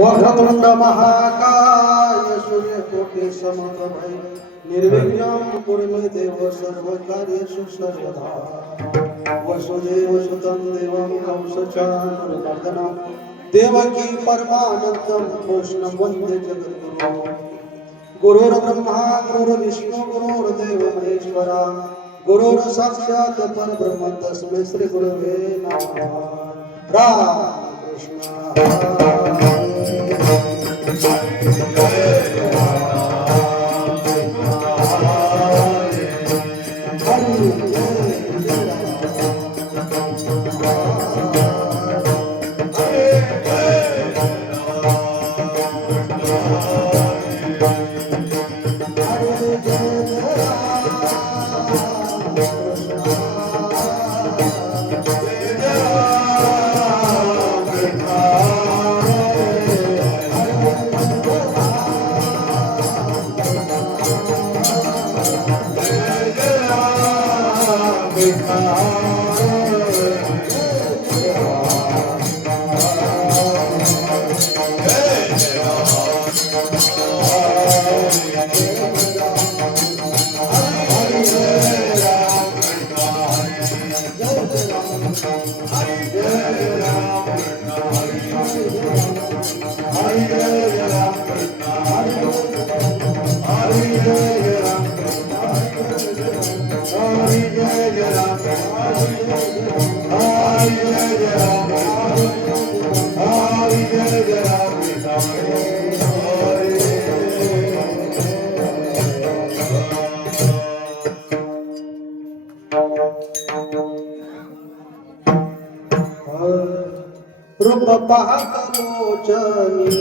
वक्रतुंड महाकाय सूर्यकोटि समप्रभै निर्विघ्नं कुरु मे देव सर्वकार्येषु सर्वदा वसुदेव सुतं देवं कंसचाणूरमर्दनं देवकी परमानन्दं कृष्णं वन्दे जगद्गुरुं गुरुर्ब्रह्मा गुरुर्विष्णु गुरुर्देवो महेश्वरा गुरुर् साक्षात् परब्रह्म तस्मै श्री गुरवे नमः राम कृष्ण रूप पाहत लोचनी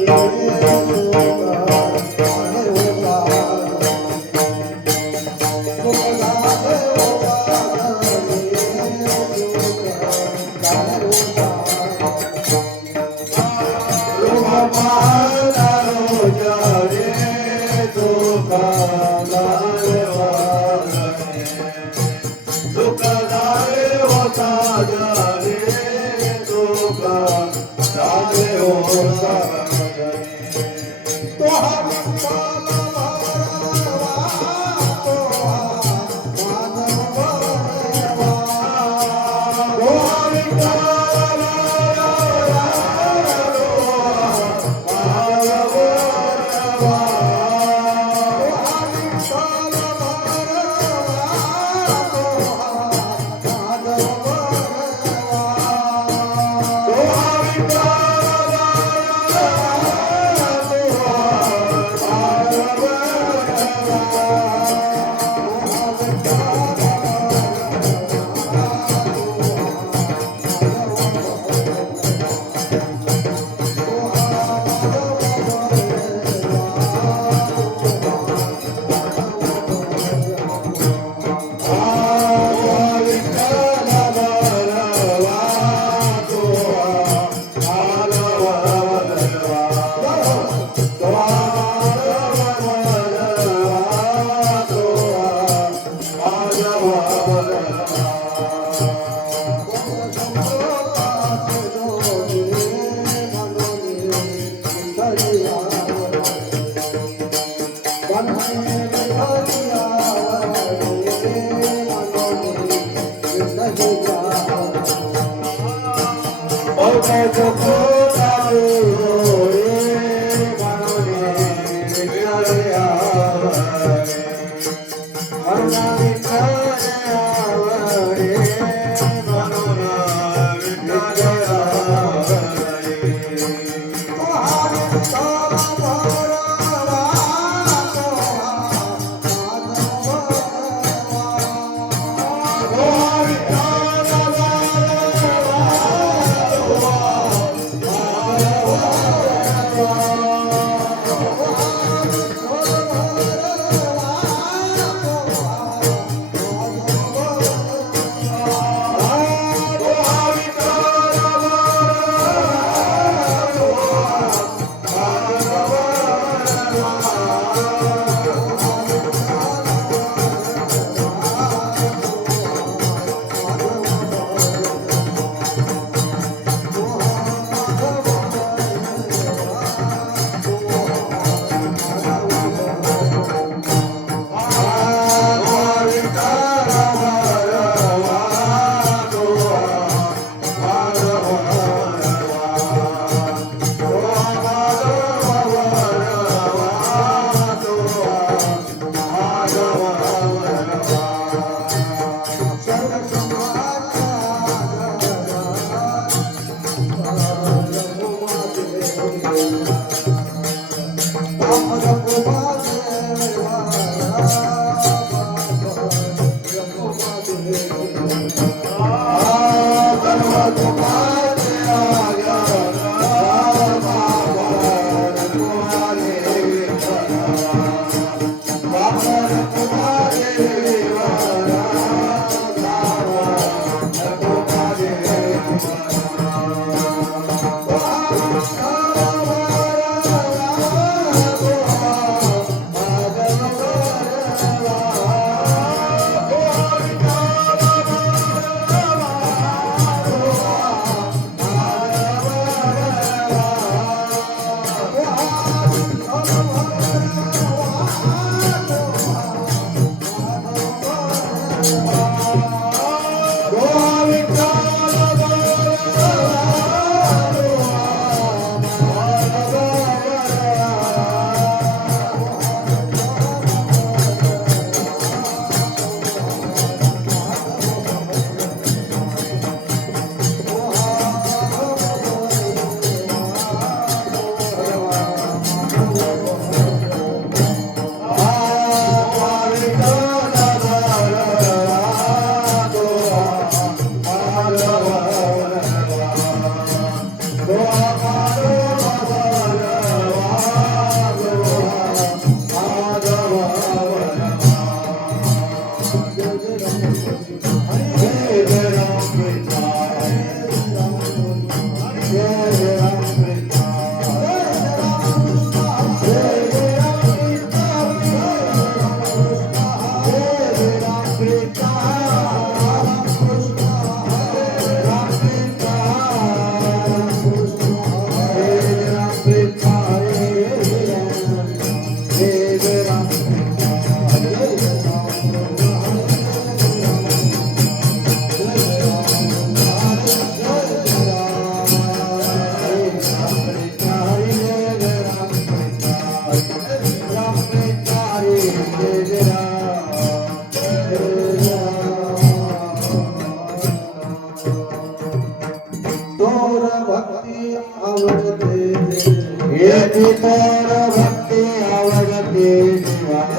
येती तोर भक्ती आवडते देवा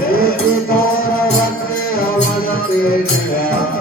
येती तोर भक्ती आवडते देवा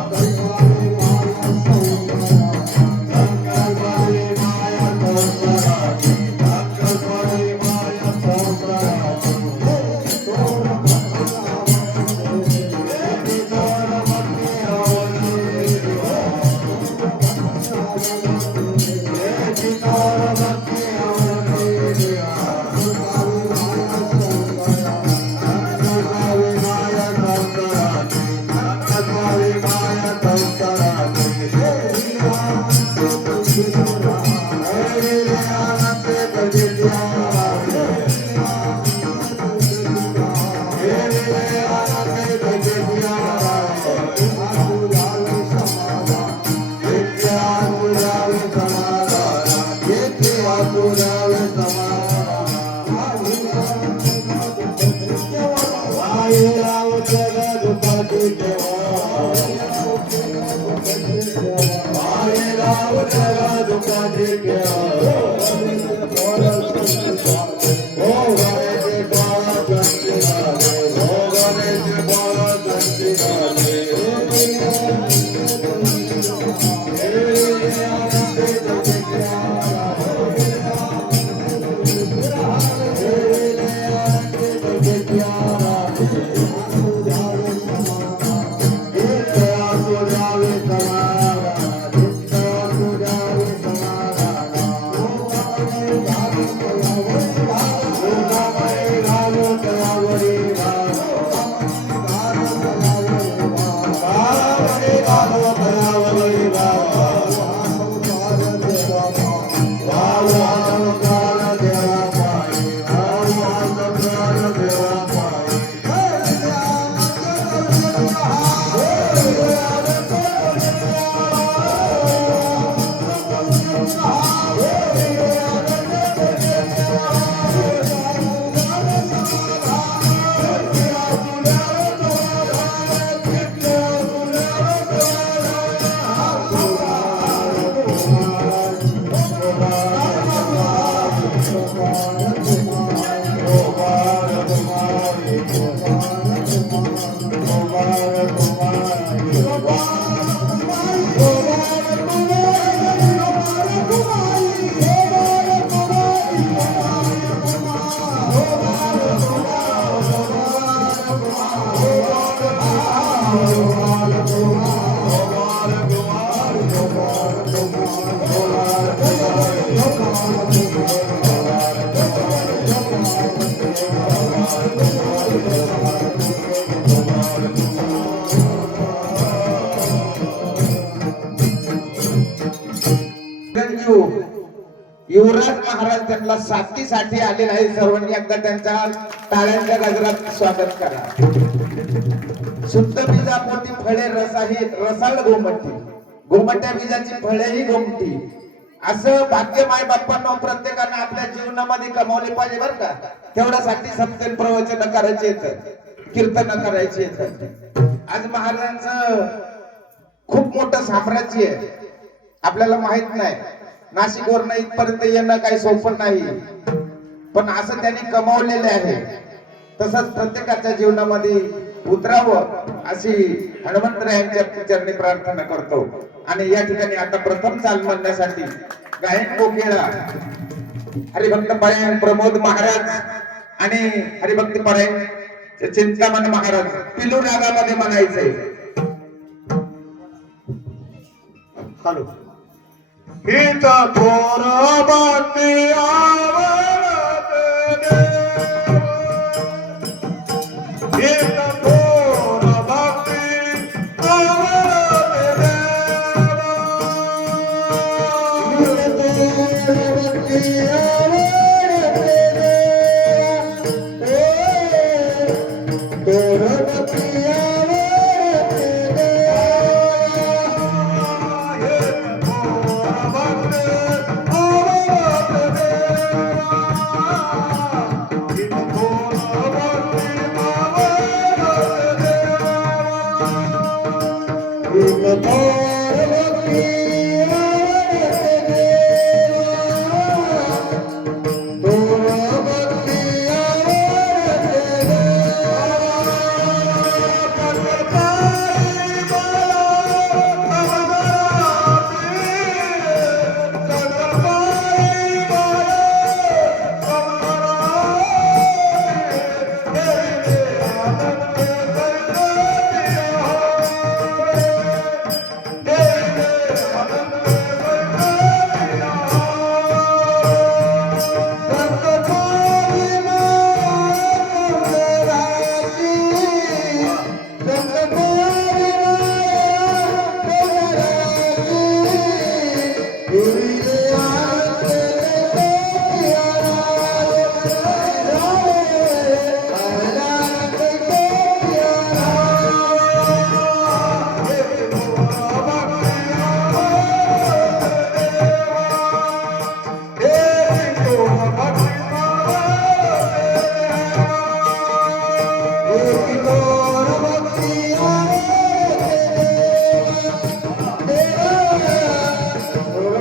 चिरंजीव युवराज महाराज त्यांना साथीसाठी आलेले आहे. सर्वांनी एकदा त्यांच्या टाळ्यांच्या गजरात स्वागत करा. शुद्ध बीजापोटी फळे रसाही रसाळ गोमटी, गोमट्या बीजाची फळे ही गोमटी. असं भाग्य माय बाप्पांनो प्रत्येकानं आपल्या जीवनामध्ये कमावले पाहिजे बरं का. तेवढ्यासाठी सत्य प्रवचन करायचे येतात, कीर्तन करायचे येतात. आज महाराजांचं खूप मोठं साम्राज्य आहे, आपल्याला माहित नाही. नाशिकवरनं इथपर्यंत येणं काही सोपं नाही, पण असं त्यांनी कमावलेले आहे. तसंच प्रत्येकाच्या जीवनामध्ये उतरावं अशी हनुमंतरायांच्या चरणी प्रार्थना करतो. आणि या ठिकाणी आता प्रथम चाल म्हणण्यासाठी गायन कोकिळा हरिभक्त परायण प्रमोद महाराज आणि हरिभक्त परायण चिंतामण महाराज पिलू रागामध्ये म्हणायचंय. हॅलो. हित थोर भक्ती आवडते देव, हित थोर भक्ती आवडते देव, हित थोर भक्ती आवडते देव, थोर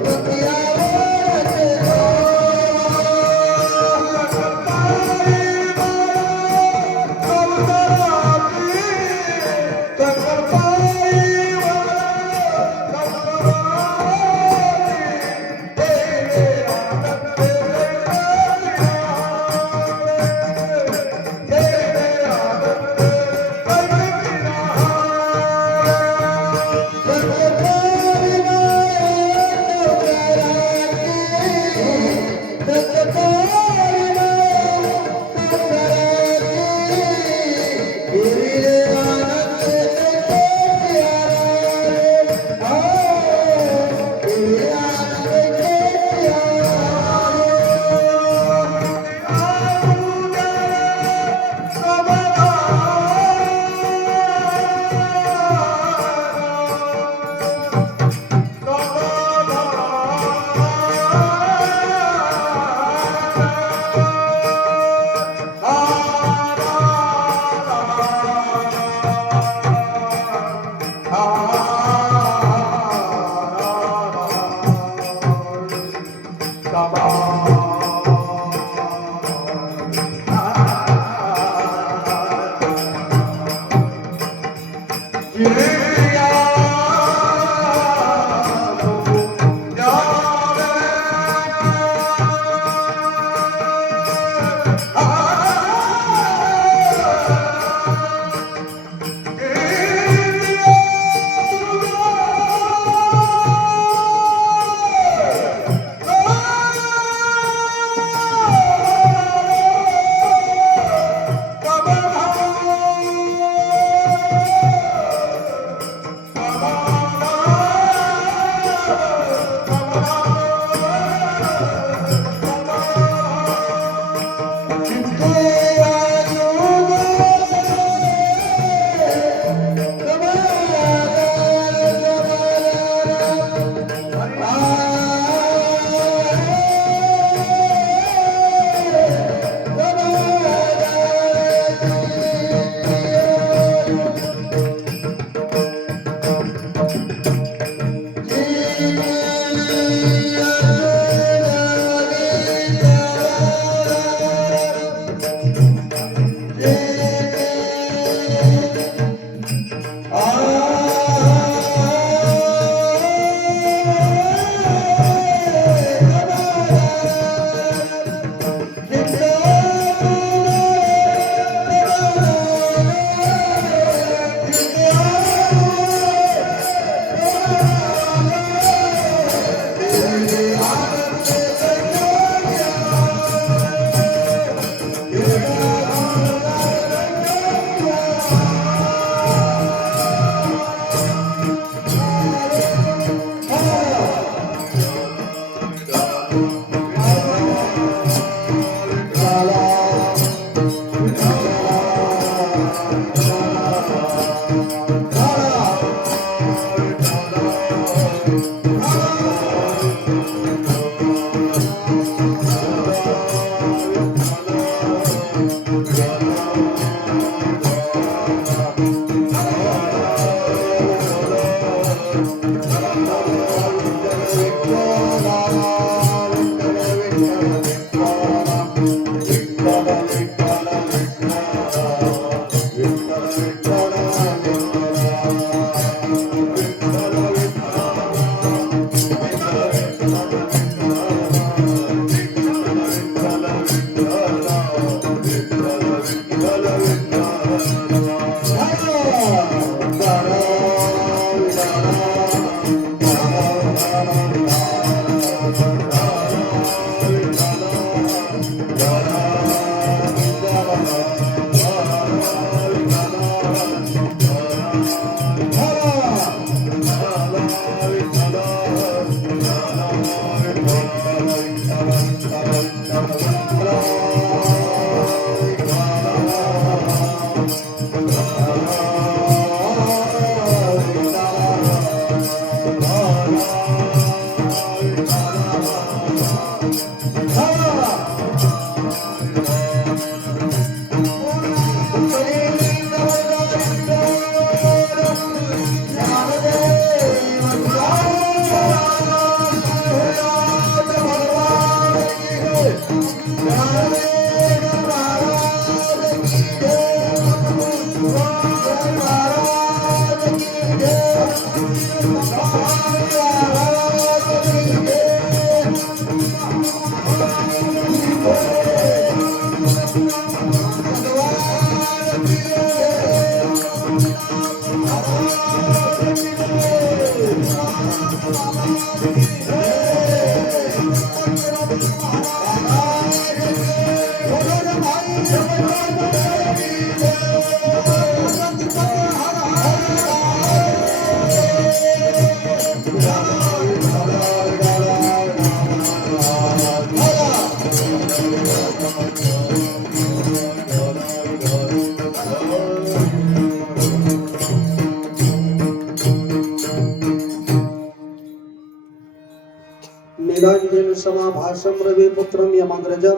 भक्ती नीलांजन समाभासं रविपुत्रं यमग्रजं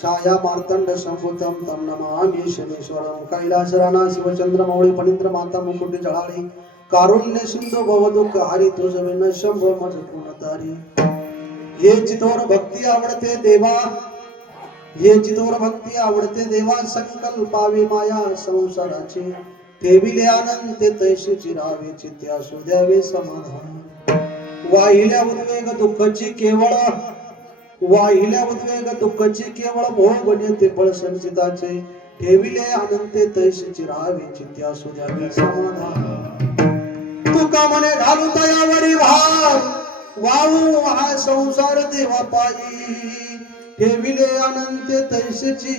छाया मार्तंड संभूतं तं नमामि शनीश्वरं कैलासराना शिवचंद्रमौळी फणींद्र माता मुकुटी जळाळी कारुण्य सिंधू भवदुःख हारी तुझ विन शंभो मज पूर्णतारी हे चितोर भक्ती आवडते देवा हे चितोर भक्ती आवडते देवा संकल्पावे माया संसाराची ठेविले आनंद ते तैशीची रावे चित्या सुद्यावे समाधान वाहिल्या उद्वेग दुःखाची केवळ भोग ते फळ संचिताचे ठेविले अनंते तैशीची रावे चित्या सुद्यावे समाधान तुका मने घालून दयावरी भार वाळू हा संसार देवा पायी ठेविले अनंते तैशीची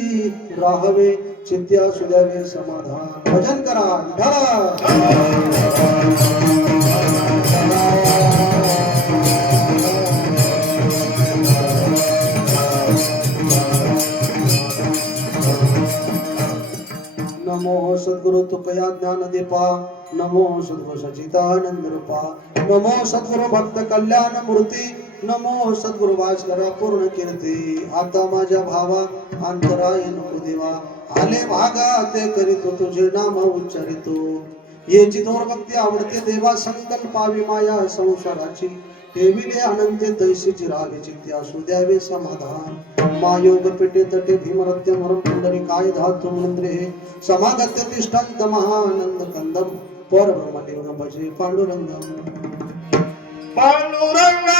राहावे चित्या सुद्यावे समाधान भजन करा नमो सद्गुरु तुकया ज्ञान दीपा नमो सद्गुरु सचिदानंद रूपा नमो सद्गुरु भक्त कल्याण मूर्ती नमो सद्गुरु भास्करा पूर्ण कीर्ती आता माझ्या भावा अंतराय नको देवा आले भागा ते करीतो तुझे नाम उच्चारितो ये चितोर भक्ती आवडते देवा संकल्पावी माया संसाराची ठेविले अनंते तैशीची रावे चित्ते असू द्यावे समाधान मायोग पेटे तटे भीमरत्य मरम पुंडरी काय धातु मंत्रे समागत्य तिष्ठंत महानंद कंदम परब्रह्मलिंग भजे पांडुरंगम पांडुरंगा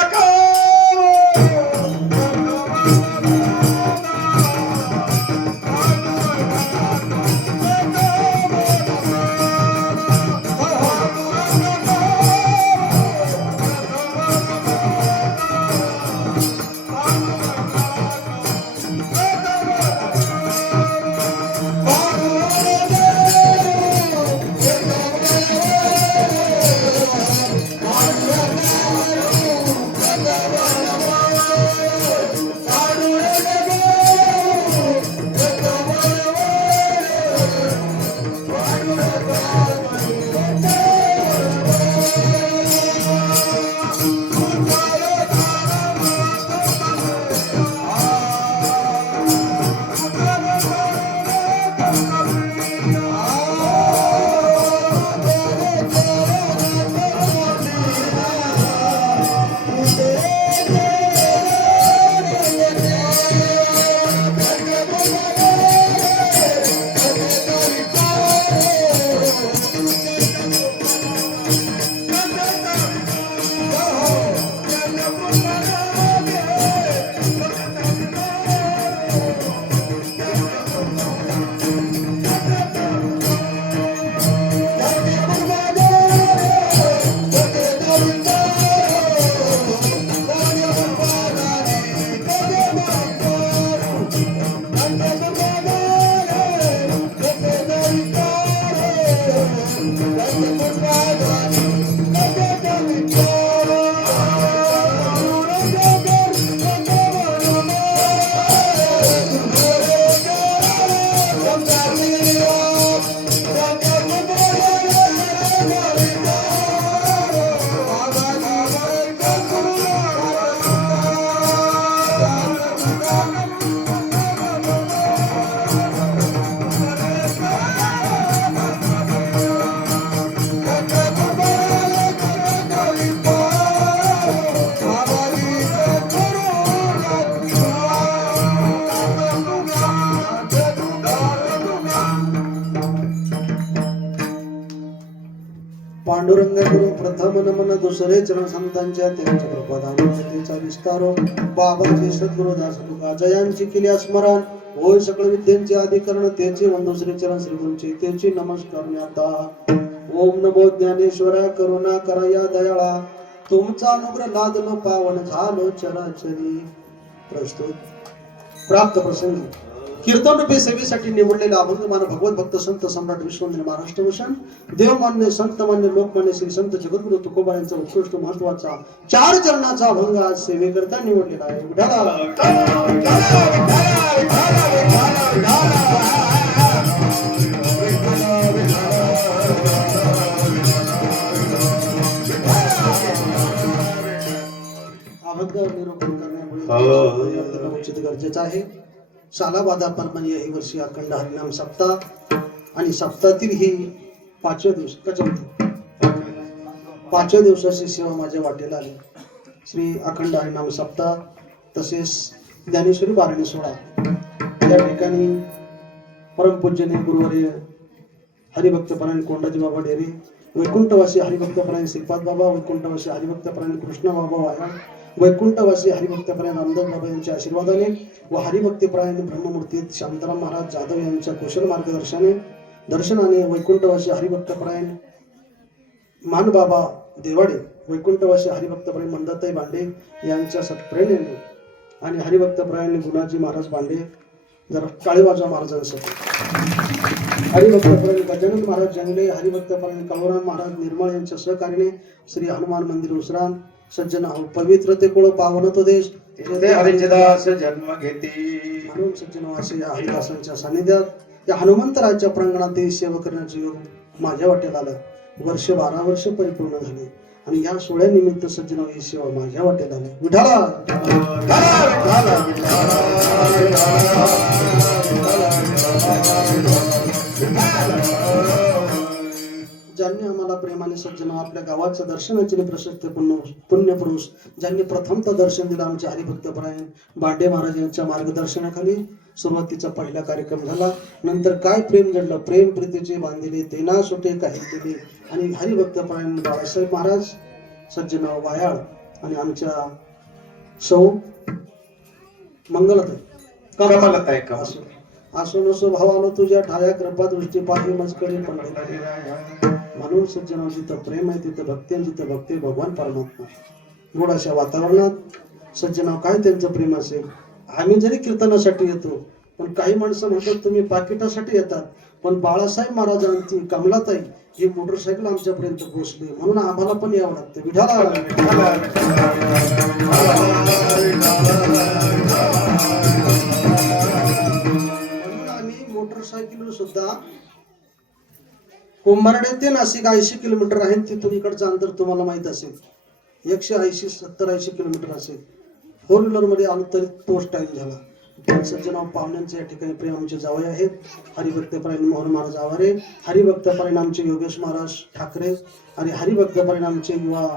पांडुरंग गुरु प्रथम नमन दुसरे चरण संतांच्या त्यांच्या कृपादानाचा विस्तार बाबाजी सद्गुरुदास तुकाजयांची केली स्मरण होय सकळ विद्यांचे अधिकरण त्याचे वंदू श्री चरण श्री गुरुचे त्याची नमस्कार आता ओम नमो ज्ञानेश्वरा करुणा करा या दयाळा तुमचा अनुग्रह लादलो पावन झालो चराचरी प्रस्तुत प्राप्त प्रसंगी कीर्तन रूपी सेवेसाठी निवडलेला अभंगमान भगवत भक्त संत सम्राट विश्ववंदनीय महाराष्ट्रभूषण देवमान्य संतमान्य लोकमान्य श्री संत जगद्गुरु तुकोबा यांचा उत्कृष्ट महत्वाचा 4 चरणाचा अभंग आज सेवेकरता निवडलेला आहे अभंगावर निरूपण करण्यामुळे उचित गरजेचं आहे सालाबादाप्रमाणे ही वर्षी अखंड हरिनाम सप्ताह आणि सप्ताहातील ही 5व्या दिवस कचवती 5व्या दिवसाची सेवा माझ्या वाटेला आली श्री अखंड हरिनाम सप्ताह तसेच ज्ञानेश्वरी बारणी सोहळा या ठिकाणी परमपूज्यने गुरुवर्य हरिभक्तपरायण कोंडाजी बाबा डेरे वैकुंठवासी हरिभक्तपरायण श्रीपाद बाबा वैकुंठवासी हरिभक्तपरायण कृष्ण बाबा वाया वैकुंठवासी हरिभक्तपरायण रामदास बाबा यांच्या आशीर्वादाने व हरिभक्तपरायण ब्रह्ममूर्ती शांताराम महाराज जाधव यांच्या कुशल दर्शनाने वैकुंठवासी हरिभक्तपरायण मानबाबा देवाडे वैकुंठवासी हरिभक्तपरायण मंदाताई बांडे यांच्या सत्प्रेरणेने आणि हरिभक्तपरायण गुणाजी महाराज बांडे जरा काळीबाजा महाराजांसाठी हरिभक्तपरायण गजानन महाराज जंगले हरिभक्तपरायण कळवराम महाराज निर्मळ यांच्या सहकार्याने श्री हनुमान मंदिर उसरान सज्जन पवित्र ते कुळ पावन तो देश हरिदास जन्म घेते म्हणून सज्जनवासी या हरिदासांच्या सानिध्यात या हनुमंतराच्या प्रांगणात सेवा करण्याचे योग माझ्या वाटेला आलं वर्ष 12 वर्ष परिपूर्ण झाले आणि या सोहळ्यानिमित्त सज्जन ही सेवा माझ्या वाटेला आली विठाला ज्यांनी आम्हाला प्रेमाने सज्जन आपल्या गावाच्या दर्शनाचे प्रशस्त पुण्यपुरुष ज्यांनी प्रथमतः दर्शन दिलं आमच्या हरिभक्तपरायण बांडे महाराज यांच्या मार्गदर्शनाखाली सुरुवातीचा पहिला कार्यक्रम झाला नंतर काय प्रेम घडलं प्रेम प्रीतीचे बांधिले तेना सुटे काही केले आणि हरिभक्तपरायण बाळासाहेब महाराज सज्जन वायाळ आणि आमच्या सौ मंगलताई असो नसो भावानो तुझ्या ठाया कृपा दृष्टी पाही मजकडे पडले म्हणून सज्जन जिथं प्रेम आहे तिथं भक्ती आणि जिथं भक्ती भगवान परमात्मा गोड अशा वातावरणात सज्जनाव काय त्यांचं प्रेम असेल आम्ही जरी कीर्तनासाठी येतो पण काही माणसं म्हणतात तुम्ही पाकिटासाठी येतात पण बाळासाहेब महाराजांची कमलाताई ही मोटरसायकल आमच्यापर्यंत पोहोचली म्हणून आम्हाला पण यावं लागतं विठाला म्हणून आम्ही मोटरसायकल सुद्धा कुंभारडे ते नाशिक 80 किलोमीटर आहे तिथून इकडचं अंतर तुम्हाला माहित असेल 180-70-80 किलोमीटर असेल 4 व्हीलर मध्ये आलो तरी तोच टाइम झाला सज्जन पाहुण्यांचे या ठिकाणी प्रेम आमचे जावई आहेत हरिभक्तपरायण मोहन महाराज आवारे हरिभक्तपरायण आमचे योगेश महाराज ठाकरे आणि हरिभक्तपरायण आमचे युवा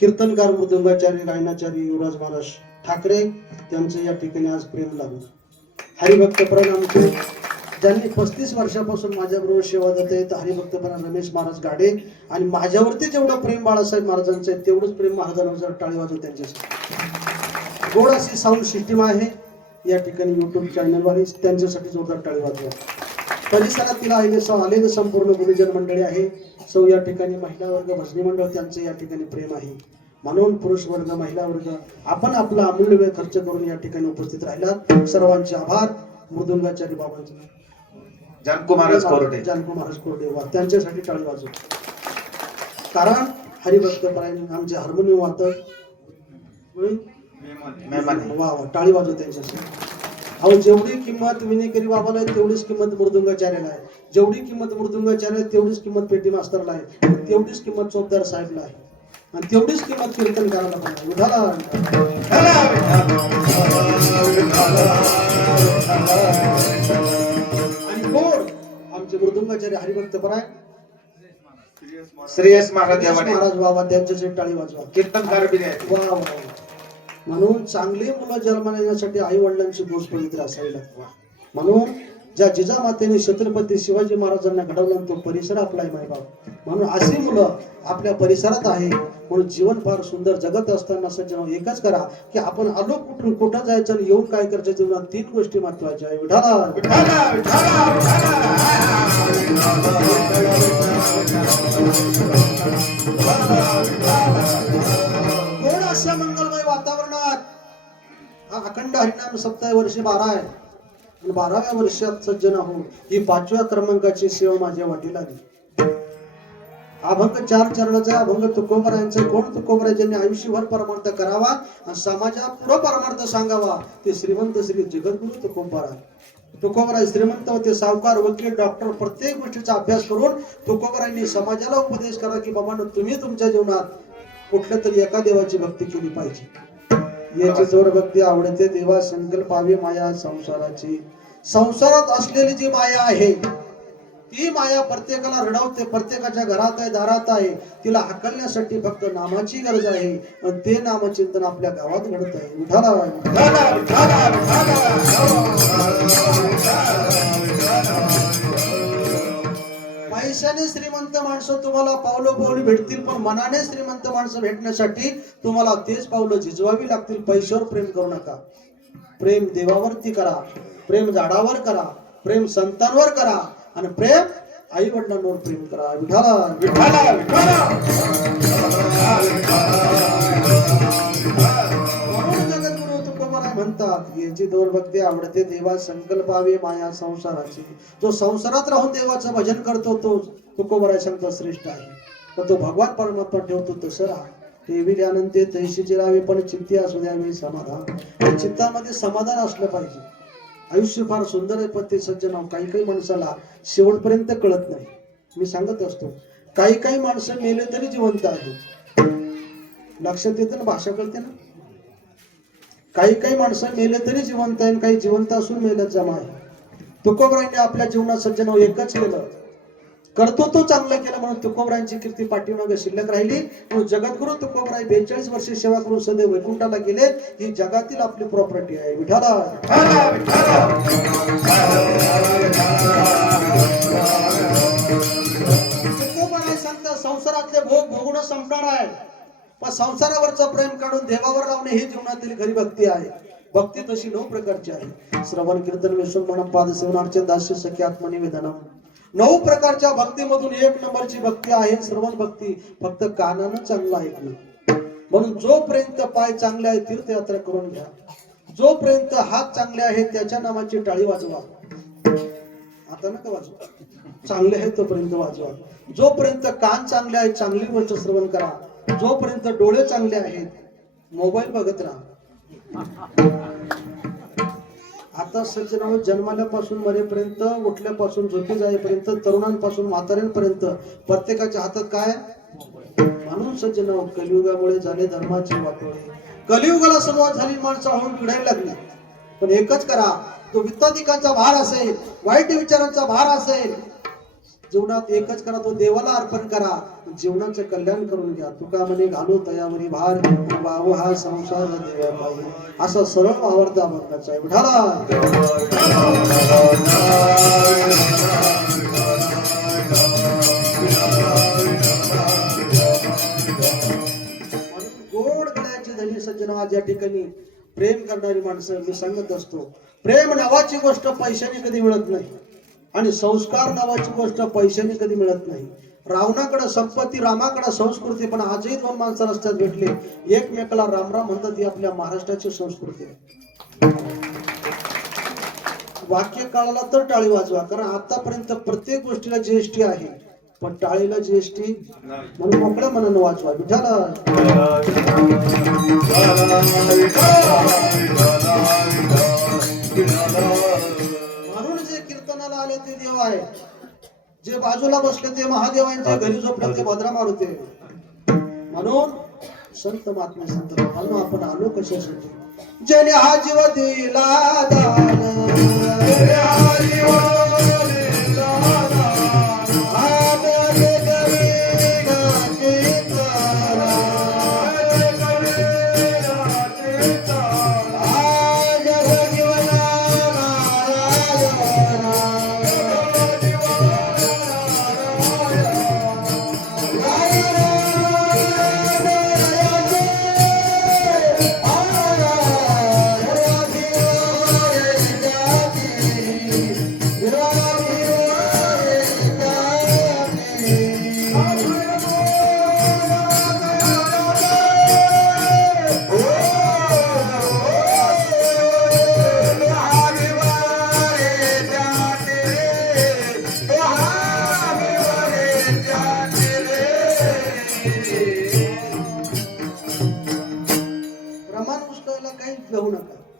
कीर्तनकार मृदुंगाचार्य गायनाचार्य युवराज महाराज ठाकरे त्यांचे या ठिकाणी आज प्रेम लागलं हरिभक्तपरायण आमचे ज्यांनी 35 वर्षापासून माझ्याबरोबर सेवा देत आहेत हरिभक्तपरायण रमेश महाराज गाडे आणि माझ्यावरती जेवढं प्रेम बाळासाहेब महाराजांचं आहे तेवढंच प्रेम महाराजांवर जर टाळी वाजव त्यांच्यासाठी गोड अशी साऊंड सिस्टीम आहे या ठिकाणी YouTube चॅनलवर त्यांच्यासाठी जोरदार टाळी वाजवा परिसरातील आलेले संपूर्ण गुरुजन मंडळी आहे सौ या ठिकाणी महिला वर्ग भजनी मंडळ त्यांचे या ठिकाणी प्रेम आहे म्हणून पुरुष वर्ग महिला वर्ग आपण आपला अमूल्य वेळ खर्च करून या ठिकाणी उपस्थित राहिलात सर्वांचे आभार मृदुंगाचार्य बाबांचे जानको महाराज कोरडे त्यांच्यासाठी टाळी वाजव कारण हरिभक्तपरायण आमचे हार्मोनियम वादक वा टाळी वाजव त्यांच्यासाठी अहो जेवढी किंमत विनेकरी बाबाला आहे तेवढीच किंमत मृदुंगाचार्याला आहे जेवढी किंमत मृदुंगाचार्य तेवढीच किंमत पेटी मास्तरला आहे तेवढीच किंमत चौकदार साहेबला आहे आणि तेवढीच किंमत कीर्तन करायला पाहिजे उठाला आणि कोण आमचे मृदुंगाचार्य हरिभक्तपरायण श्रेयस महाराज बाबा त्यांच्यासाठी टाळी वाजवा कीर्तनकार बी वा म्हणून चांगली मुलं जन्माला येण्यासाठी आई वडिलांची दोष पवित्र असावी लागते म्हणून ज्या जिजामातेने छत्रपती शिवाजी महाराजांना घडवला तो परिसर आपला आहे मायबाप म्हणून अशी मुलं आपल्या परिसरात आहे. म्हणून जीवन फार सुंदर जगत असताना सज्जन एकच करा की आपण आलो कुठून कुठं जायचं आणि येऊन काय करायचं. जीवनात 3 गोष्टी महत्वाच्या आहे. विठाला गोड अशा मंगलमय वातावरणात अखंड हरिनाम सप्ताह वर्षी 12 आहे आणि 12व्या वर्षात सज्जन हो ही 5व्या क्रमांकाची सेवा माझ्या वाटीला आली. अभंग 4 चरणाचा अभंग तुकोबरायांचं. कोण तुकोबराय ज्यांनी आयुष्यभर परमार्थ करावा आणि समाजा पुढे परमार्थ सांगावा ते श्रीमंत श्री जगद्गुरु तुकोबराय. तुकोबराय श्रीमंत होते, सावकार, वकील, डॉक्टर प्रत्येक गोष्टीचा अभ्यास करून तुकोबरायांनी समाजाला उपदेश करा की बाबा तुम्ही तुमच्या जीवनात कुठल्या तरी एका देवाची भक्ती केली पाहिजे. याची जोर भक्ती आवडते देवा संकल्पावी माया संसाराची. संसारात असलेली जी माया आहे ती माया प्रत्येकाला रडवते, प्रत्येकाच्या घरात आहे, दारात आहे. तिला हाकलण्यासाठी फक्त नामाची गरज आहे आणि ते नामचिंतन आपल्या गावात घडत आहे. विठाला पैशाने श्रीमंत माणसं तुम्हाला पावलोपावली भेटतील, पण मनाने श्रीमंत माणसं भेटण्यासाठी तुम्हाला तेच पावलं झिजवावी लागतील. पैशावर प्रेम करू नका. प्रेम देवावरती करा, प्रेम झाडावर करा, प्रेम संतांवर करा आणि प्रेम आई वडिलांवर प्रेम करा. विठाला विठाला विठाला. म्हणून जगद्गुरु तुकोबराय म्हणतात याची दोर भक्ती आवडते देवा संकल्पावे माया संसाराची. जो संसारात राहून देवाचं भजन करतो तो तुकोबराय सांगतो श्रेष्ठ आहे. पण तो भगवान परमात्मा ठेवतो तसं राहा. ठेवी आनंदे तैशीची राहावे पण चित्ती असू द्यावे समाधान. चित्तामध्ये समाधान असलं पाहिजे. आयुष्य फार सुंदर आहे पण ते सज्जन काही माणसाला शेवटपर्यंत कळत नाही. मी सांगत असतो काही माणसं मेले तरी जिवंत आहेत. लक्षात येतं ना, भाषा कळते ना. काही माणसं मेले तरी जिवंत आहे, काही जिवंत असून मेले जमा आहे. तुकोबरायांनी आपल्या जीवनात सज्जन एकच केलं, करतो तो चांगलं केलं म्हणून तुकोबरायांची कीर्ती पाठीमागे शिल्लक राहिली. म्हणून जगद्गुरु तुकोबराय 42 वर्षे सेवा करून सदैव वैकुंठाला गेले. ही जगातील आपली प्रॉपर्टी आहे. विठाला तुकोबराय सांगतात संसारातले भोग भोगणं संपणार आहे, पण संसारावरचं प्रेम काढून देवावर लावणे ही जीवनातील खरी भक्ती आहे. भक्ती तशी 9 प्रकारची आहे. श्रवण कीर्तन विष्णू म्हणून पाद सेवनार्चन दास्य सख्य आत्मनिवेदनम. 9 प्रकारच्या भक्तीमधून 1 नंबरची भक्ती आहे श्रवण भक्ती. फक्त कानानं चांगलं ऐकणं. म्हणून जोपर्यंत पाय चांगले आहे तीर्थयात्रा करून घ्या. जोपर्यंत हात चांगले आहे त्याच्या नामाची टाळी वाजवा. आता नका वाजवा, चांगले आहे तोपर्यंत वाजवा. जोपर्यंत कान चांगले आहेत चांगली गोष्ट श्रवण करा. जोपर्यंत डोळे चांगले आहेत मोबाईल बघत राहा. आता सज्जनावर जन्माल्यापासून मरेपर्यंत, उठल्यापासून झोपी जाईपर्यंत, तरुणांपासून म्हाताऱ्यांपर्यंत प्रत्येकाच्या हातात काय. म्हणून सज्जनाव कलियुगामुळे झाले धर्माचे वाटोळे. कलियुगाला सुरुवात झाली, माणसं हळूहळू पिढायला लागली. पण एकच करा, तो वित्ताधिकांचा भार असेल, वाईट विचारांचा भार असेल, जीवनात एकच करा, तो देवाला अर्पण करा. जीवनाचे कल्याण करून घ्या. तुका म्हणे घालू तयावरी भार वाव हा संसार देवा पाहिजे. असा सरळ वावरता बघायचा आहे. विठाला गोड गळ्याची धनी सज्जन आज या ठिकाणी प्रेम करणारी माणसं. मी सांगत असतो प्रेम नावाची गोष्ट पैशाने कधी मिळत नाही आणि संस्कार नावाची गोष्ट पैशाने कधी मिळत नाही. रावणाकडे संपत्ती, रामाकडे संस्कृती, पण आजही 2 माणसं रस्त्यात भेटले एकमेकाला राम राम म्हणतात. ही आपल्या महाराष्ट्राची संस्कृती आहे. वाक्य काळाला तर टाळी वाजवा, कारण आतापर्यंत प्रत्येक गोष्टीला जीएसटी आहे पण टाळीला जीएसटी म्हणून मोकळ्या मनानं वाजवा. विठाला म्हणून जे कीर्तनाला आले ते देव आहे, जे बाजूला बसले ते महादेव आहे, जे घरी झोपले ते भद्रा मारुती. म्हणून संत महात्मे संत म्हणून आपण आलो कशासाठी. ज्याने हा जीव दिला दान,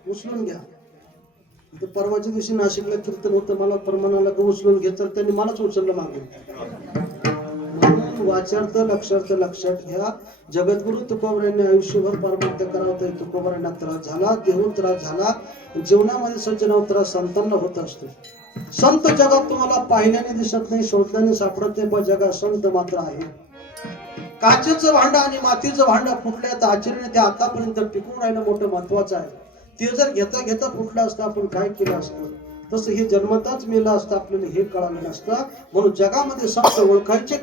उचलून घ्या. तर परवाच्या दिवशी नाशिकला कीर्तन होतं, मला परमानाला उचलून घे, तर त्यांनी मलाच उचललं मागे. म्हणून वाचार्थ लक्षार्थ लक्षात घ्या. जगद्गुरु तुकोबरायांनी आयुष्यभर परमार्थ करावं, तर तुकोबरायांना त्रास झाला, देहून त्रास झाला, जीवनामध्ये सज्जनावर त्रास संतांना होत असतो. संत जगात तुम्हाला पाहिल्याने दिसत नाही, शोधल्याने सापडत नाही, पण जगात संत मात्र आहे. काचेचं भांड आणि मातीचं भांड फुटल्यात आचरणे ते आतापर्यंत टिकून राहिलं मोठं महत्वाचं आहे. ते जर घेता घेता फुटलं असतं आपण काय केलं असतं, तसं हे जन्मताच मेलं असतं, आपल्याला हे कळालं नसतं. म्हणून जगामध्ये संत ओळखायचे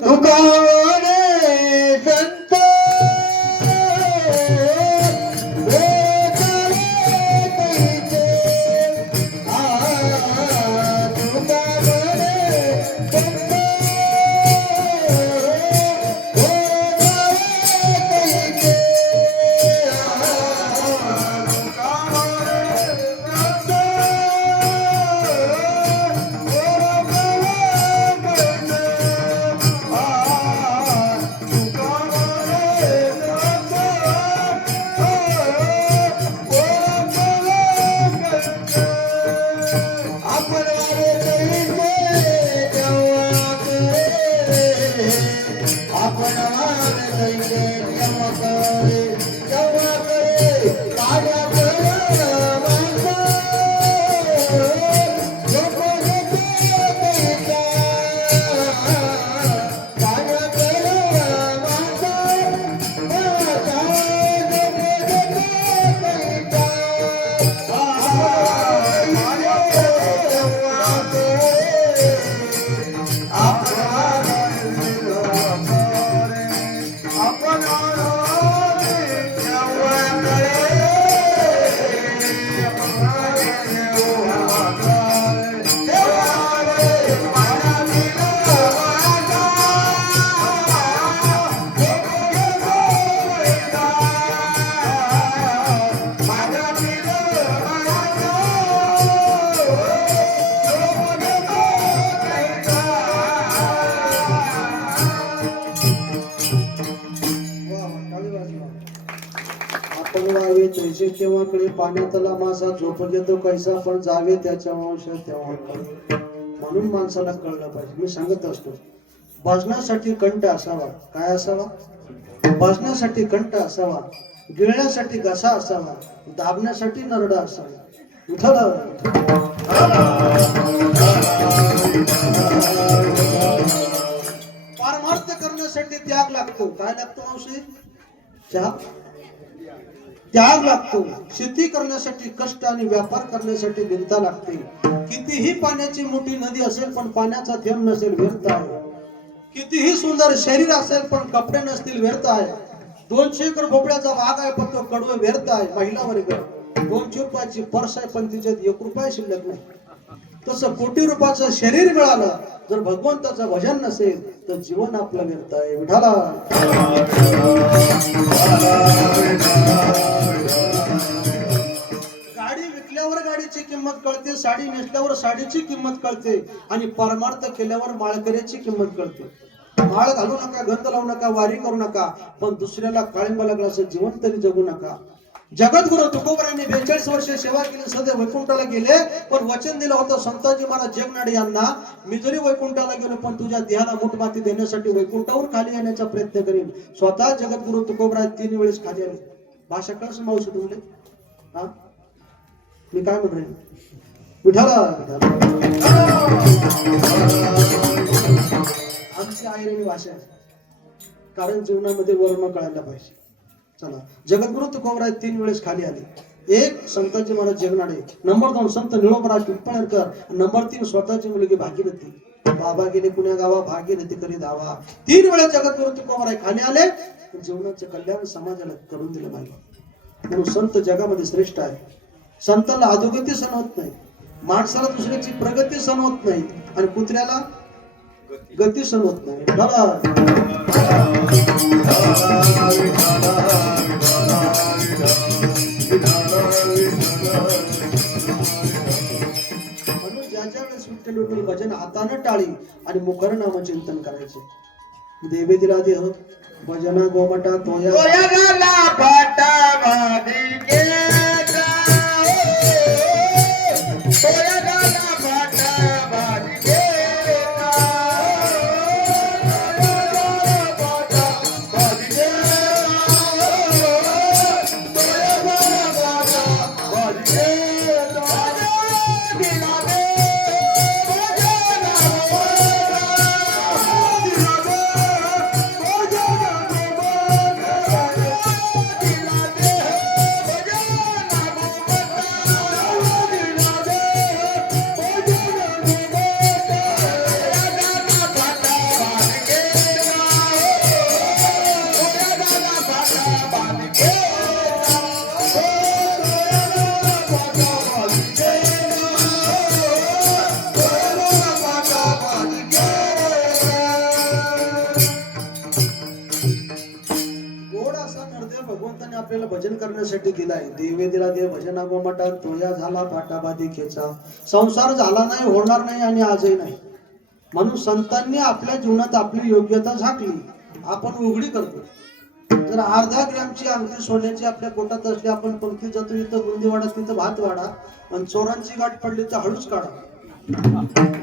तैसे केव्हाकडे पाण्यातला मासा झोप घेतो कैसा, पण जावे त्याच्या वंश तेव्हा. म्हणून माणसाला कळलं पाहिजे. मी सांगत असतो, भजनासाठी कंठ असावा. काय असावा? भजनासाठी कंठ असावा, गिळण्यासाठी घसा असावा, दाबण्यासाठी नरडा असावा. पारमार्थ करण्यासाठी त्याग लागतो. काय लागतो मावशी? त्याग लागतो. शेती करण्यासाठी कष्ट आणि व्यापार करण्यासाठी भिंता लागते. कितीही पाण्याची मोठी नदी असेल पण पाण्याचा थेंब नसेल व्यर्थ आहे. कितीही सुंदर शरीर असेल पण कपडे नसतील व्यर्थ आहे. 200 एकर भोपळ्याचा बाग आहे पण तो कडवे व्यर्थ आहे. महिला वर्ग 200 रुपयाची पर्स आहे पण तिच्यात 1 रुपया शिल्लक नाही. तसं कोटी रुपयाचं शरीर मिळालं, जर भगवंताचं भजन नसेल तर जीवन आपलं व्यर्थ आहे. विठाला गाडी विकल्यावर गाडीची किंमत कळते, साडी नेसल्यावर साडीची किंमत कळते, आणि परमार्थ केल्यावर माळकऱ्याची किंमत कळते. माळ घालू नका, गंध लावू नका, वारी करू नका, पण दुसऱ्याला काळिंबा लागला असं जीवन तरी जगू नका. जगद्गुरु तुकोबरायांनी 42 वर्ष सेवा केली, सध्या वैकुंठाला गेले, पण वचन दिलं होतं संताजी महाराज जगनाडे यांना, मी जरी वैकुंठाला गेलो पण तुझ्या देहाला मूठ माती देण्यासाठी वैकुंठावर खाली येण्याचा प्रयत्न करेन. स्वतः जगद्गुरु तुकोबराय 3 वेळेस खाली आले. भाषा कळस मावशी तुमले? हा, मी काय म्हणून विठाला आमची आयरेनी भाषा आहे, कारण जीवनामध्ये वर्म कळायला पाहिजे. चला, जगद्गुरु तुकोबराय 3 वेळेस खाली आले. 1 संताजी महाराज जगनाडे, नंबर 2 संत निळोबराज पिंपळकर, नंबर 3 स्वतःची मुलगी भागीरथी. बाबा गेले पुण्या गावा, भागीरथी करी धावा. 3 वेळा जगद्गुरु तुकोबराय खाली आले, जीवनाचं कल्याण समाजाला करून दिलं पाहिजे. म्हणून संत जगामध्ये श्रेष्ठ आहे. संतांना अधोगती सण होत नाही, माणसाला दुसऱ्याची प्रगती सण होत नाही, आणि कुत्र्याला गती सण होत नाही. म्हणून ज्या ज्या वेळेस विठ्ठल विठ्ठल भजन हाताने टाळी आणि मुखाने नामचिंतन करायचे. देवी दिला देह भजना गोमटा तोया आपल्याला भजन करण्यासाठी दिलाय. देवे दिला देव भजना गोमटा तोया झाला फाटाबादी खेचा. संसार झाला नाही, होणार नाही आणि आजही नाही. म्हणून संतांनी आपल्या जीवनात आपली योग्यता झाकली, आपण उघडी करतो. जर अर्धा ग्रॅमची अंगठी सोन्याची आपल्या पोटात असली, आपण पंक्ती जातो इथं बुंदी वाडा तिथं भात वाडा, आणि चोरांची गाठ पडली तर हळूच काढा.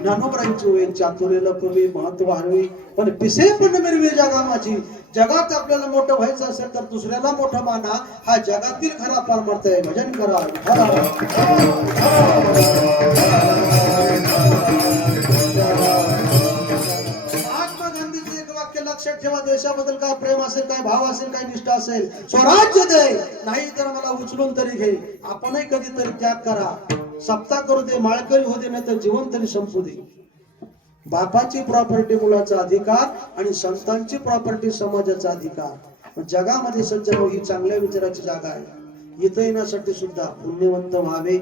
ज्ञानोबरांची होईल चातुर्याला पूर्वी महत्व हरवी, पण पिसे पण मिरवी जगा माझी. जगात आपल्याला मोठं व्हायचं असेल तर दुसऱ्याला मोठं माना, हा जगातील खरा परमार्थ आहे. भजन करा. महात्मा गांधीचं एक वाक्य लक्षात ठेवा. देशाबद्दल काय प्रेम असेल, काय भाव असेल, काय निष्ठा असेल, स्वराज्य दे, नाही तर मला उचलून तरी घे. आपणही कधीतरी त्याग करा. सप्ताह करू दे, माळकरी होऊ दे, नाही तर जीवन तरी संपू दे. बापाची प्रॉपर्टी मुलाचा अधिकार आणि संतांची प्रॉपर्टी समाजाचा अधिकार. जगामध्ये सज्जन ही चांगल्या विचाराची जागा आहे. इथं येण्यासाठी सुद्धा पुण्यवंत व्हावे.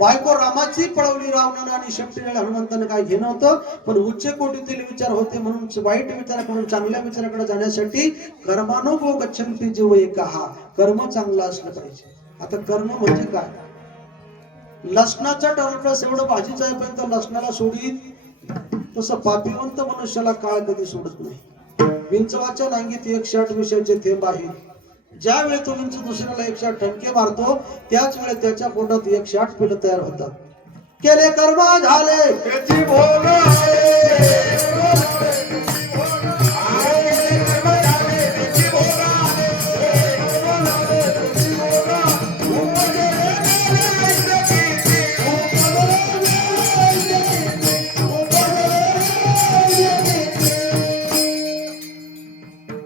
बायको रामाची पळवली रावणानं आणि शेपटी हनुमंतानं काय घेणं होतं, पण उच्च कोटीतील विचार होते. म्हणून वाईट विचाराकडून चांगल्या विचाराकडे जाण्यासाठी कर्मानुगो गच्छन्ति जीव एकहा, कर्म चांगलं असलं पाहिजे. आता कर्म म्हणजे काय? लसणाचा टरफस एवढं भाजीचं आहे पण लसणाला सोडीत, तसं पापीवंत मनुष्याला काळ कधी सोडत नाही. विंचवाच्या नांगीत 108 विषयाचे थेंब आहे. ज्या वेळी तो विंच दुसऱ्याला 108 ठणके मारतो, त्याच वेळी त्याच्या पोटात 108 पिलं तयार होतात. केले कर्म झाले त्याची भोग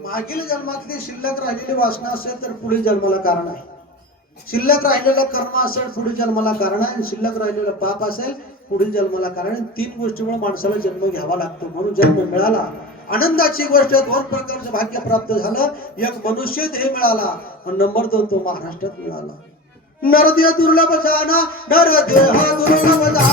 मागील जन्मातली शिल्लक राहिलेली वासना असेल तर पुढील जन्माला कारण आहे. शिल्लक राहिलेलं कर्म असेल पुढील जन्माला कारण आहे. शिल्लक राहिलेलं पाप असेल पुढील जन्माला कारण आहे. 3 गोष्टीमुळे माणसाला जन्म घ्यावा लागतो. म्हणून जन्म मिळाला आनंदाची गोष्ट. 2 प्रकारचं भाग्य प्राप्त झालं. एक मनुष्य देह मिळाला आणि नंबर 2 तो महाराष्ट्रात मिळाला. नरदेह दुर्लभ जाना, नरदेह दुर्लभ जाना.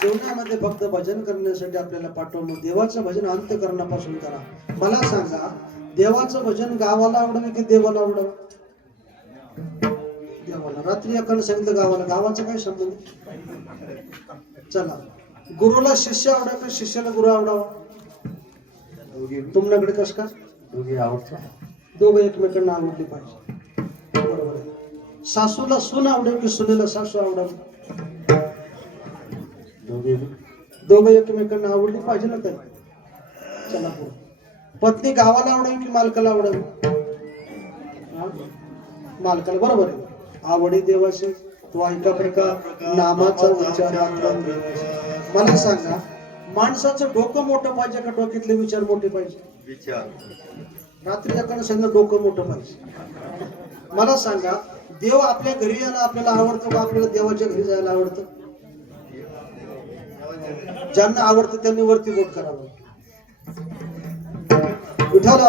जीवनामध्ये फक्त भजन करण्यासाठी आपल्याला पाठवलं. देवाचं भजन अंतःकरणापासून करा. मला सांगा, देवाचं भजन गावाला आवडलं की देवाला आवडलं? देवाला. रात्री एकाने सांगितलं गावाला. गावाचा काय संबंध? चला, गुरुला शिष्य आवडावं का शिष्याला गुरु आवडावा? तुमच्याकडे कस का? दोघं एकमेकांना आवडली पाहिजे. बरोबर आहे. सासूला सून आवडेल की सुनेला सासू आवडावं? दोघं एकमेकांना आवडली पाहिजे ना. तर चला, पत्नी गावाला आवडावी की मालकाला आवडावी? मालकाला. बरोबर आहे. आवडी देवाशी, तो ऐका प्रकार नामाचा उच्चार. मला सांगा, माणसाचं डोकं मोठं पाहिजे का डोक्यातले विचार मोठे पाहिजे? विचार. रात्री एकानं सांगितलं डोकं मोठं पाहिजे. मला सांगा, देव आपल्या घरी यायला आपल्याला आवडतो का आपल्याला देवाच्या घरी जायला आवडतं? ज्यांना आवडतं त्यांनी वरती बोट करावं. विठाला.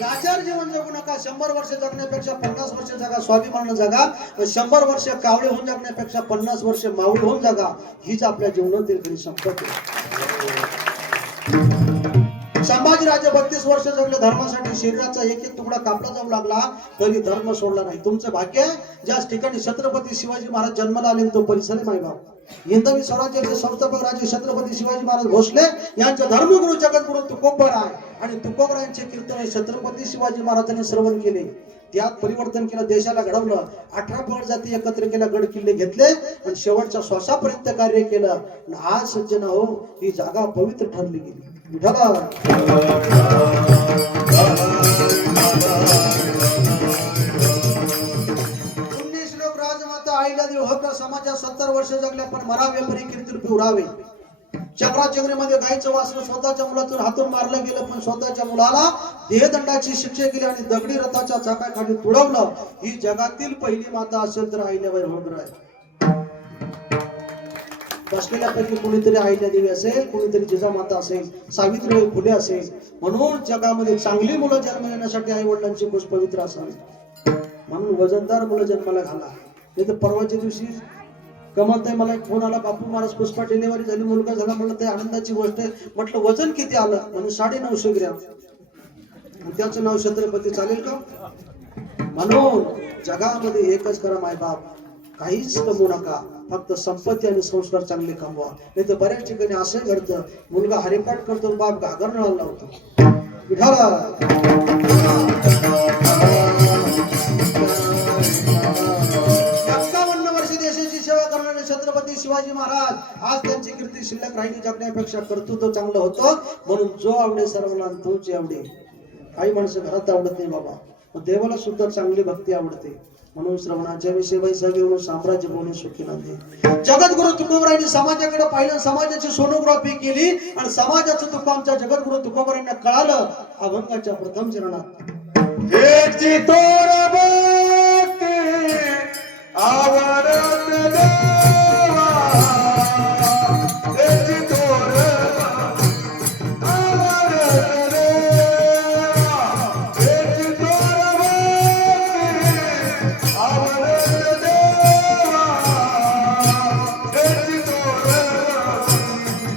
लाचार जीवन जगू नका. 100 वर्ष जगण्यापेक्षा 50 वर्ष जगा. स्वाभिमानानं जगा. 100 वर्ष कावळे होऊन जगण्यापेक्षा 50 वर्ष माऊळ होऊन जगा. हीच आपल्या जीवनातील खरी संपत्ती. संभाजीराजे 32 वर्ष जगले धर्मासाठी. शरीराचा एक तुकडा कापला जाऊ लागला तरी धर्म सोडला नाही. तुमचं भाग्य, ज्याच ठिकाणी छत्रपती शिवाजी महाराज जन्माला आले तो परिसर आहे मायबाप. हिंदवी स्वराज्याचे संस्थापक राजे छत्रपती शिवाजी महाराज भोसले यांचे धर्मगुरु जगद्गुरु तुकोबराय आणि तुकोबरायांचे कीर्तन छत्रपती शिवाजी महाराजांनी श्रवण केले. त्यात परिवर्तन केलं, देशाला घडवलं. 18 पगड जाती एकत्र केल्या, गड किल्ले घेतले आणि शेवटच्या श्वासापर्यंत कार्य केलं. आज सज्जन हो, ही जागा पवित्र ठरली गेली. विठ्ठला. पुण्य श्लोक राजमाता आईला देव होता समाजात 70 वर्ष जगल्या पण मरावे परी कीर्ती उरावे. चक्राचक्रीमध्ये गायचं वासरू स्वतःच्या मुलातून हातून मारलं गेलं पण स्वतःच्या मुलाला देहदंडाची शिक्षा केली आणि दगडी रथाच्या चाकाखाली तुडवलं. ही जगातील पहिली माता असेल तर अहिल्याबाई होळकर आहे. बसलेल्यापैकी कुणीतरी अहिल्यादेवी असेल, कुणीतरी जिजामाता असेल, सावित्रीबाई फुले असेल. म्हणून जगामध्ये चांगली मुलं जन्म येण्यासाठी आई वडिलांची कुस पवित्र असावी. म्हणून वजनदार मुलं जन्माला घाला. नाही तर परवाच्या दिवशी कमलताई मला एक फोन आला, बापू महाराज पुष्पा डिलिव्हरी झाली, मुलगा झाला. म्हणलं ते आनंदाची गोष्ट आहे. म्हटलं वजन किती आलं? म्हणजे 950 ग्रॅम. त्याचं नाव छत्रपती चालेल का? म्हणून जगामध्ये एकच करा मायबाप, काहीच कमवू नका, फक्त संपत्ती आणि संस्कार चांगले कमवा. नाही तर बऱ्याच ठिकाणी असं घडतं, मुलगा हरिपाठ करतो, बाप घागरणाला लावतो. विठाला 51 वर्ष देशाची सेवा करणारे छत्रपती शिवाजी महाराज आज त्यांची कीर्ती शिल्लक राहिली. जगण्यापेक्षा कर्तृत्व चांगलं होतं. म्हणून जो आवडे सर्वांना तोच आवडे. काही माणसं घरात आवडत नाही बाबा, पण देवाला सुद्धा चांगली भक्ती आवडते. म्हणून श्रवणाच्या विषयी वैसागी होऊन साम्राज्य बोलून सुखी नांदे. जगद्गुरु तुकोबरायांनी समाजाकडे पाहिलं, समाजाची सोनोग्राफी केली आणि समाजाचं दुःख आमच्या जगद्गुरु तुकोबरायांना कळालं. अभंगाच्या प्रथम चरणात एकची तोर भक्ती आवडत देवा, एकची तोर आवडत देवा, एकची तोर भक्ती आवडत देवा, एकची तोर भक्ती आवडत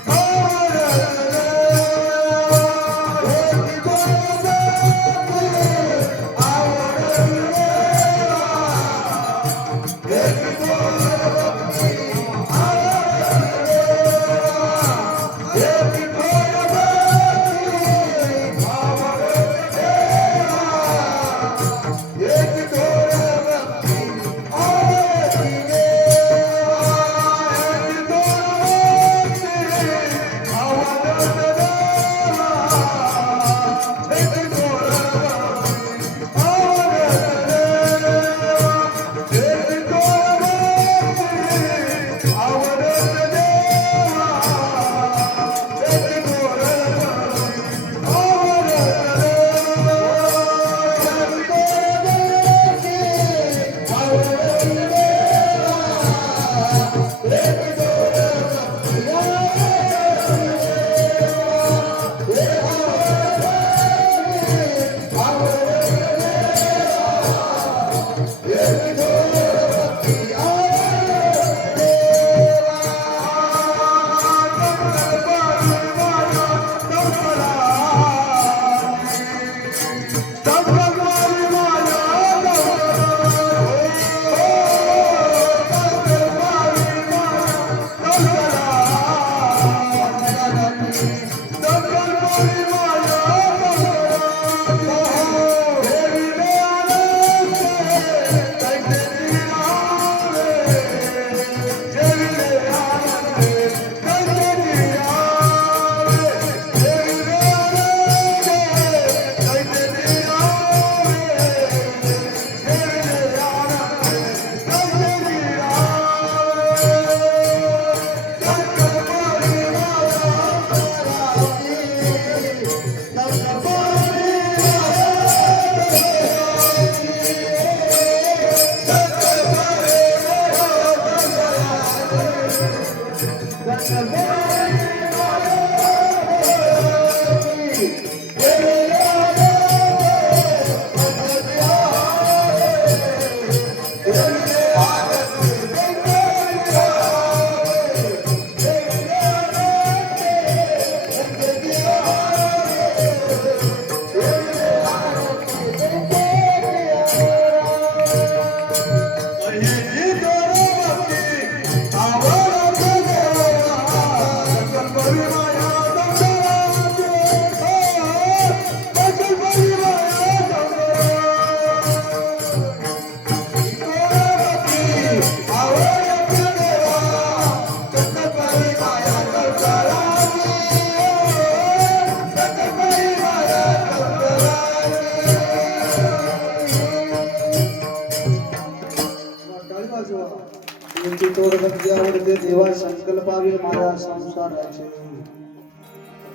गोड भक्ती आवडते देवा संकल्पावे माझ्या संसाराचे.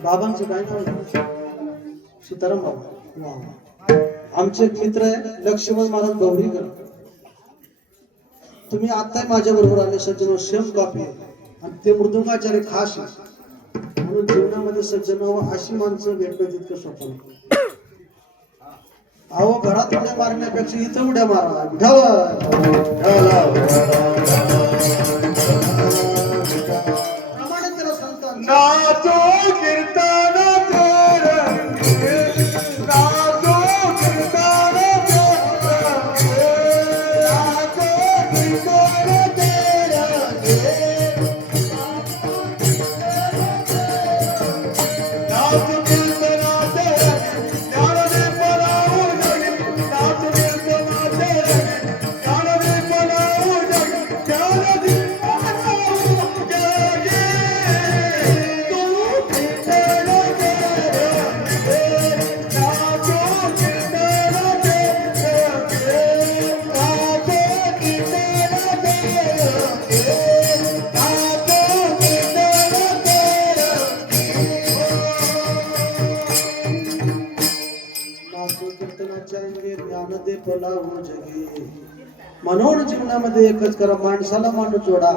बाबांचं काय नाव आहे? सीताराम बाबा. वा. आमचे एक मित्र आहे लक्ष्मण महाराज गौरीकर. तुम्ही आता माझ्या बरोबर आले सज्जन सेम कॉपी आणि ते मृदुंगाचार्य खास आहे. म्हणून जीवनामध्ये सज्जन अशी माणसं भेटणं तितकं सोपं नाही. अहो घरात उड्या मारण्यापेक्षा इथं उड्या मारा. प्रमाणे त्याला सांगतात नाचो कीर्तन रंगे, नाचो कीर्तन रंगे, नाचो कीर्तन रंगे, नाच कीर्तनाचे रंगे, ज्ञानने पराऊ जगे, नाच कीर्तनाचे रंगे, ज्ञानने पराऊ जगे, ज्ञानने पराऊ जगे. ज्ञानदे फलावू जगे. म्हणून जीवनामध्ये एकच करा, माणसाला माणूस जोडा,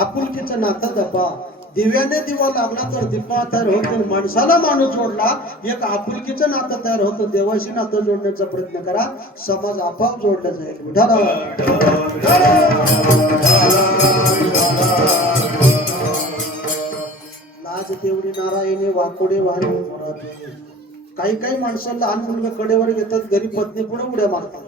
आपुलकीचं नातं जपा. दिव्याने दिवा लागला तर दीपा तयार होतो. माणसाला माणूस जोडला एक आपुलकीचं नातं तयार होतं. देवाशी नातं जोडण्याचा प्रयत्न करा, समाज आपोआप जोडला जाईल. लाज तेवढी नारायणे वाकोडे वाहने मोराचे. काही काही माणसं लहान मुलगा कडेवर घेतात, घरी पत्नी पुढे उड्या मारतात.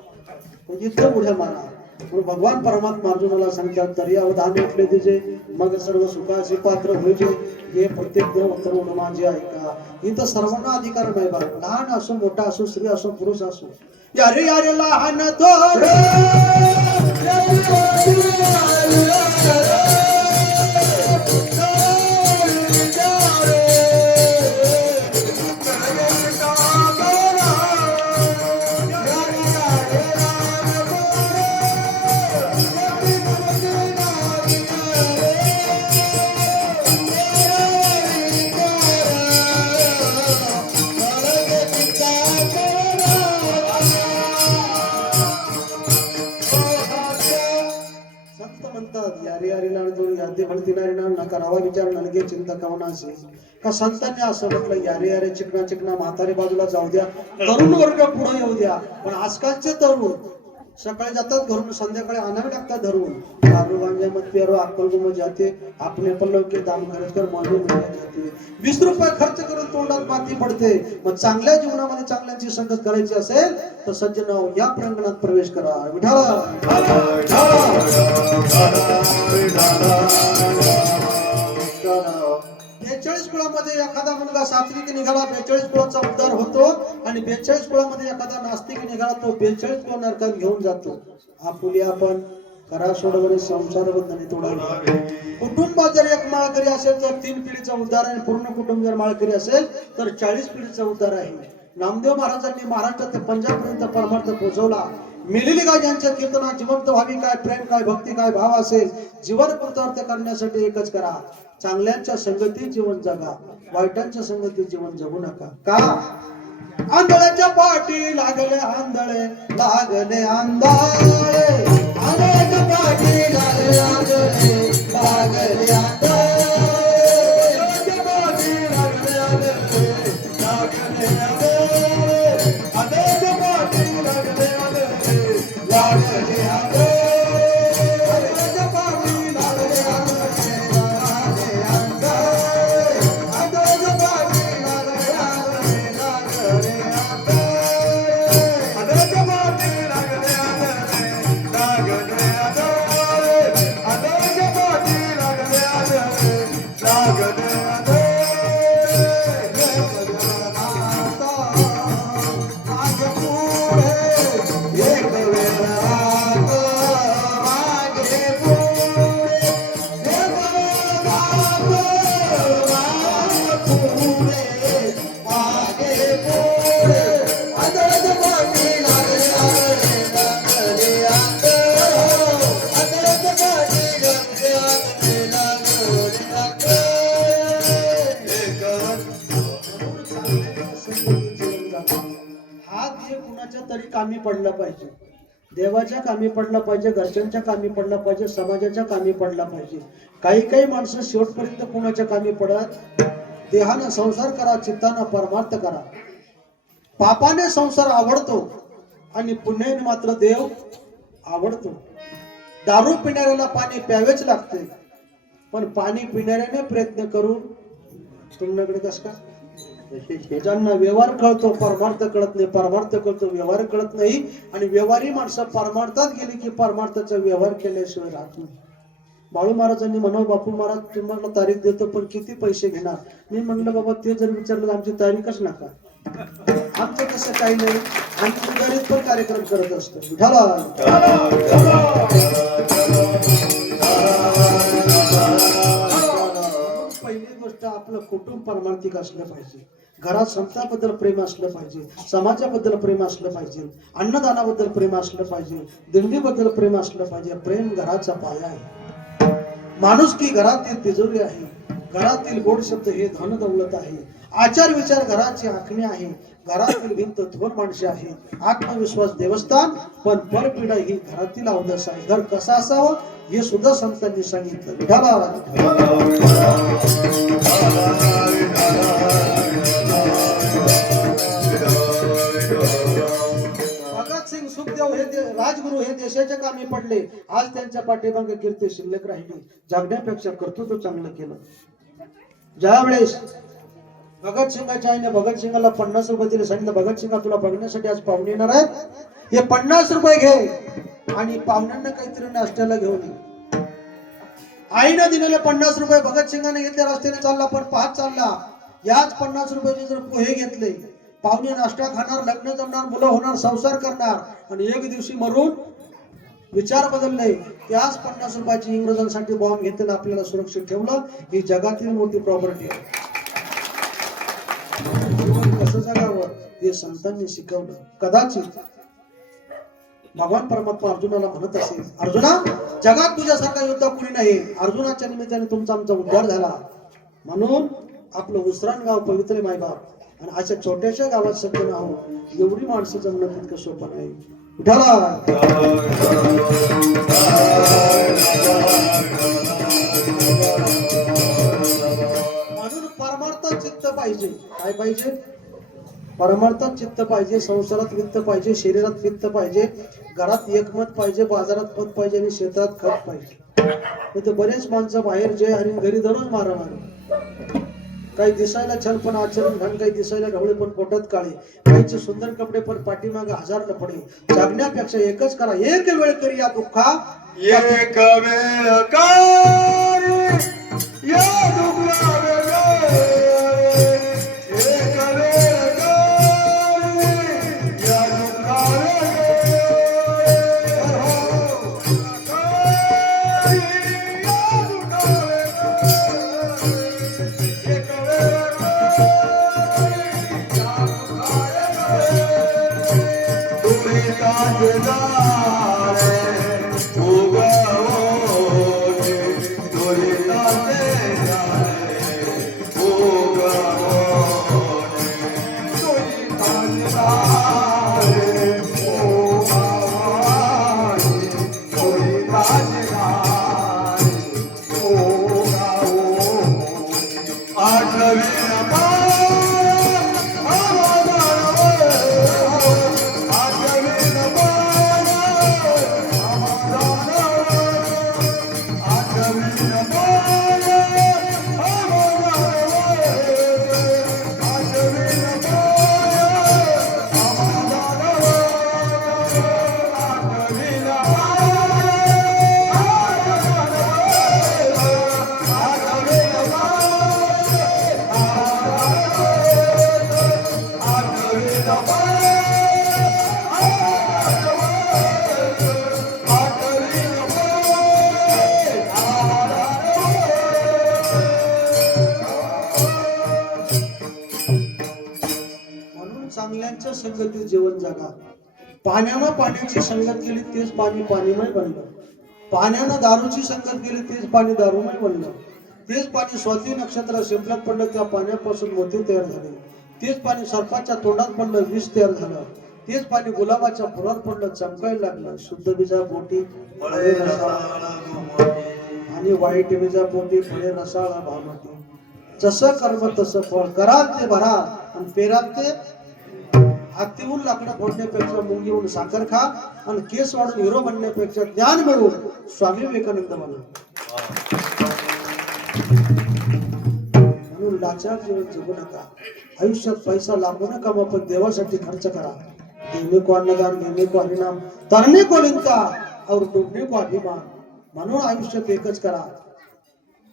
म्हणजे इथं उड्या मारा. भगवान परमात्मा अर्जुनाला सांगतात तरी अवधान उठले तिचे मग सर्व सुखाचे पात्र होईचे. हे प्रत्येक देव उत्तर उड माझे ऐका. इथं सर्वांना अधिकार नाही बा. लहान असो मोठा असो स्त्री असो पुरुष असो. यारे यारे लहान थोर करावा विचार नलगे चिंता कवनाशी. का संतांनी असं म्हटलं यारे यारे चिकना चिकना म्हातारे बाजूला जाऊ द्या, तरुण वर्ग पुढे येऊ द्या. पण आजकालचे तरुण सकाळी जातात घरून, संध्याकाळी आणावे लागतात धरून. दारू गांजा मत प्यारो अक्कल गुम जाते, आपले पल्लव के दाम खर्च कर मानवी मिळाले जाते. 20 रुपये खर्च करून तोंडात माती पडते. मग चांगल्या जीवनामध्ये चांगल्यांची संगत करायची असेल तर सज्जनाओ या प्रांगणात प्रवेश करा. विठाला 42 कुळामध्ये एखादा मुलगा सात्विक निघाला 42 कुळाचा उद्धार होतो. आणि 42 कुळामध्ये एखादा नास्तिक निघाला तो 42 कुळ नरकात घेऊन जातो. आपुली आपण करा सोडवणे संसार बंधने तोडावे. कुटुंबात जर एक माळकरी असेल तर 3 पिढीचा उद्धार आहे. पूर्ण कुटुंब जर माळकरी असेल तर 40 पिढीचा उद्धार आहे. नामदेव महाराजांनी महाराष्ट्रात ते पंजाबपर्यंत परमार्थ पोहोचवला. मिलेली गाय ज्यांच्या कीर्तनात जिवंत व्हावी, काय प्रेम काय भक्ती काय भाव असेल, जीवन कृतार्थ करण्यासाठी एकच करा, चांगल्यांच्या संगतीत जीवन जगा, वाईटांच्या संगतीत जीवन जगू नका. का आंधळ्याच्या पाठी लागले आंधळे, लागले आंधळे, आंधळ्याच्या पाठी लागले आंधळे, लागले आंधळे, एक वेळा कुणाच्या तरी कामी पडला पाहिजे, देवाच्या कामी पडला पाहिजे, घरच्यांच्या कामी पडला पाहिजे, समाजाच्या कामी पडला पाहिजे. काही काही माणसं शेवटपर्यंत कुणाच्या कामी पडत. देहानं संसार करा, चित्तानं परमार्थ करा. पापाने संसार आवडतो आणि पुण्याने मात्र देव आवडतो. दारू पिणाऱ्याला पाणी प्यावेच लागते, पण पाणी पिणाऱ्याने प्रयत्न करून तुमच्याकडे कस का ज्यांना व्यवहार कळतो परमार्थ कळत नाही, परमार्थ कळतो व्यवहार कळत नाही. आणि व्यवहारी माणसं परमार्थात गेली की परमार्थाचा व्यवहार केल्याशिवाय राहत नाही. बाळू महाराजांनी म्हणावं, बापू महाराज तुम्हाला तारीख देतो पण किती पैसे घेणार? मी म्हणलं बाबा ते जर विचारलं आमची तारीखच नका. आमचं तसं काही नाही, आम्ही सुधारित पण कार्यक्रम करत असतो. पहिली गोष्ट आपलं कुटुंब परमार्थिक असलं पाहिजे. घरात संताबद्दल प्रेम असलं पाहिजे, समाजाबद्दल प्रेम असलं पाहिजे, अन्नदानाबद्दल प्रेम असलं पाहिजे, दिंडीबद्दल प्रेम असलं पाहिजे. प्रेम घराचा पाया आहे. माणूस की घरातील तिजोरी आहे. घरातील गोड शब्द हे धन दौलत आहे. आचार विचार घराची आखणी आहे. घरातील भिंत थोर माणसे आहे. आत्मविश्वास देवस्थान, पण परपीडा ही घरातील अवदस आहे. घर कसं असावं हे सुद्धा संतांनी सांगितलं. भगतसिंग, सुखदेव हे राजगुरु हे देशाच्या कामी पडले. आज त्यांच्या पाठीमागे कीर्ती शिल्लक राहिली. जगण्यापेक्षा कर्तृत्व चांगलं केलं. ज्यावेळेस भगतसिंगाच्या आईने भगतसिंगाला 50 रुपये दिले, सांगितलं भगतसिंगा तुला बघण्यासाठी आज पाहुणे येणार आहेत, हे 50 रुपये घे आणि पाहुण्यांना काहीतरी नाश्त्याला घेऊन ये. आईनं दिलेले 50 रुपये भगतसिंगाने घेतले, रस्त्याने चालला पण पाहत चालला. याच 50 रुपयाचे जर पोहे घेतले, पाहुणे नाश्ता खाणार, लग्न जमणार, मुलं होणार, संसार करणार, आणि एक दिवशी मरून विचार बदलले. त्याच 50 रुपयाची इंग्रजांसाठी बॉम्ब घेतलेला आपल्याला सुरक्षित ठेवलं. ही जगातील मोठी प्रॉपर्टी आहे. कसं जगावं हे संतांनी शिकवलं. कदाचित भगवान परमात्मा अर्जुनाला म्हणत असेल, अर्जुना जगात तुझ्यासारखा योद्धा कुणी नाही. अर्जुनाच्या निमित्ताने तुमचा आमचा उद्धार झाला. म्हणून आपलं उसरान गाव पवित्र मायबाप, आणि अशा छोट्याशा गावात सत्य नाव एवढी माणसं जमणं तितकं सोपं नाही. म्हणून परमार्थात चित्त पाहिजे. काय पाहिजे? परमार्थात चित्त पाहिजे. संसारात वित्त पाहिजे, शरीरात वित्त पाहिजे, घरात एकमत पाहिजे, बाजारात पद पाहिजे आणि शेतात खत पाहिजे. बरेच माणसं बाहेर जय हरी, घरी दररोज मारामारी. काही दिसायला छान पण आचरण घाण, काही दिसायला ढवळे पण पोटात काळे, काहीचे सुंदर कपडे पण पाठीमागे 1000 लफडे. जगण्यापेक्षा एकच करा, एक वेळ करी या दुःखा, एक वेळ कर या दुःखा चांगल्यांच्या संगतीत जीवन जगा. पाण्यानं पाण्याची संगत केली तेच पाणी पाणीमय बनलं. पाण्यानं दारूची संगत केली तेच पाणी दारूमय बनलं. तेच पाणी स्वाती नक्षत्र शिंपल्यात पडलं, त्या पाण्यापासून मोती तयार झाले. तेच पाणी सर्पाच्या तोंडात पडलं, विष तयार झालं. तेच पाणी गुलाबाच्या फुलावर पडलं, चमकायला लागलं. शुद्ध बीजा पोटी फळे रसाळ आणि वाईट बीजा पोटी फळे रसाळ भावती. जसं कर्म तसं फळ. कराल ते भरा आणि पेराल ते. हातीहून लाकडं फोडण्यापेक्षा मुंगीहून साखर खा आणि केस वाढून हिरो बनण्यापेक्षा ज्ञान मिळवून स्वामी विवेकानंद म्हणा. म्हणून लाचार जीवन जगू नका. आयुष्यात पैसा लागू नका, पण देवासाठी खर्च करा. देने को अन्नदान, देने को हरिनाम, तरने को लिंका और डूबने को अभिमान. म्हणून आयुष्यात एकच करा.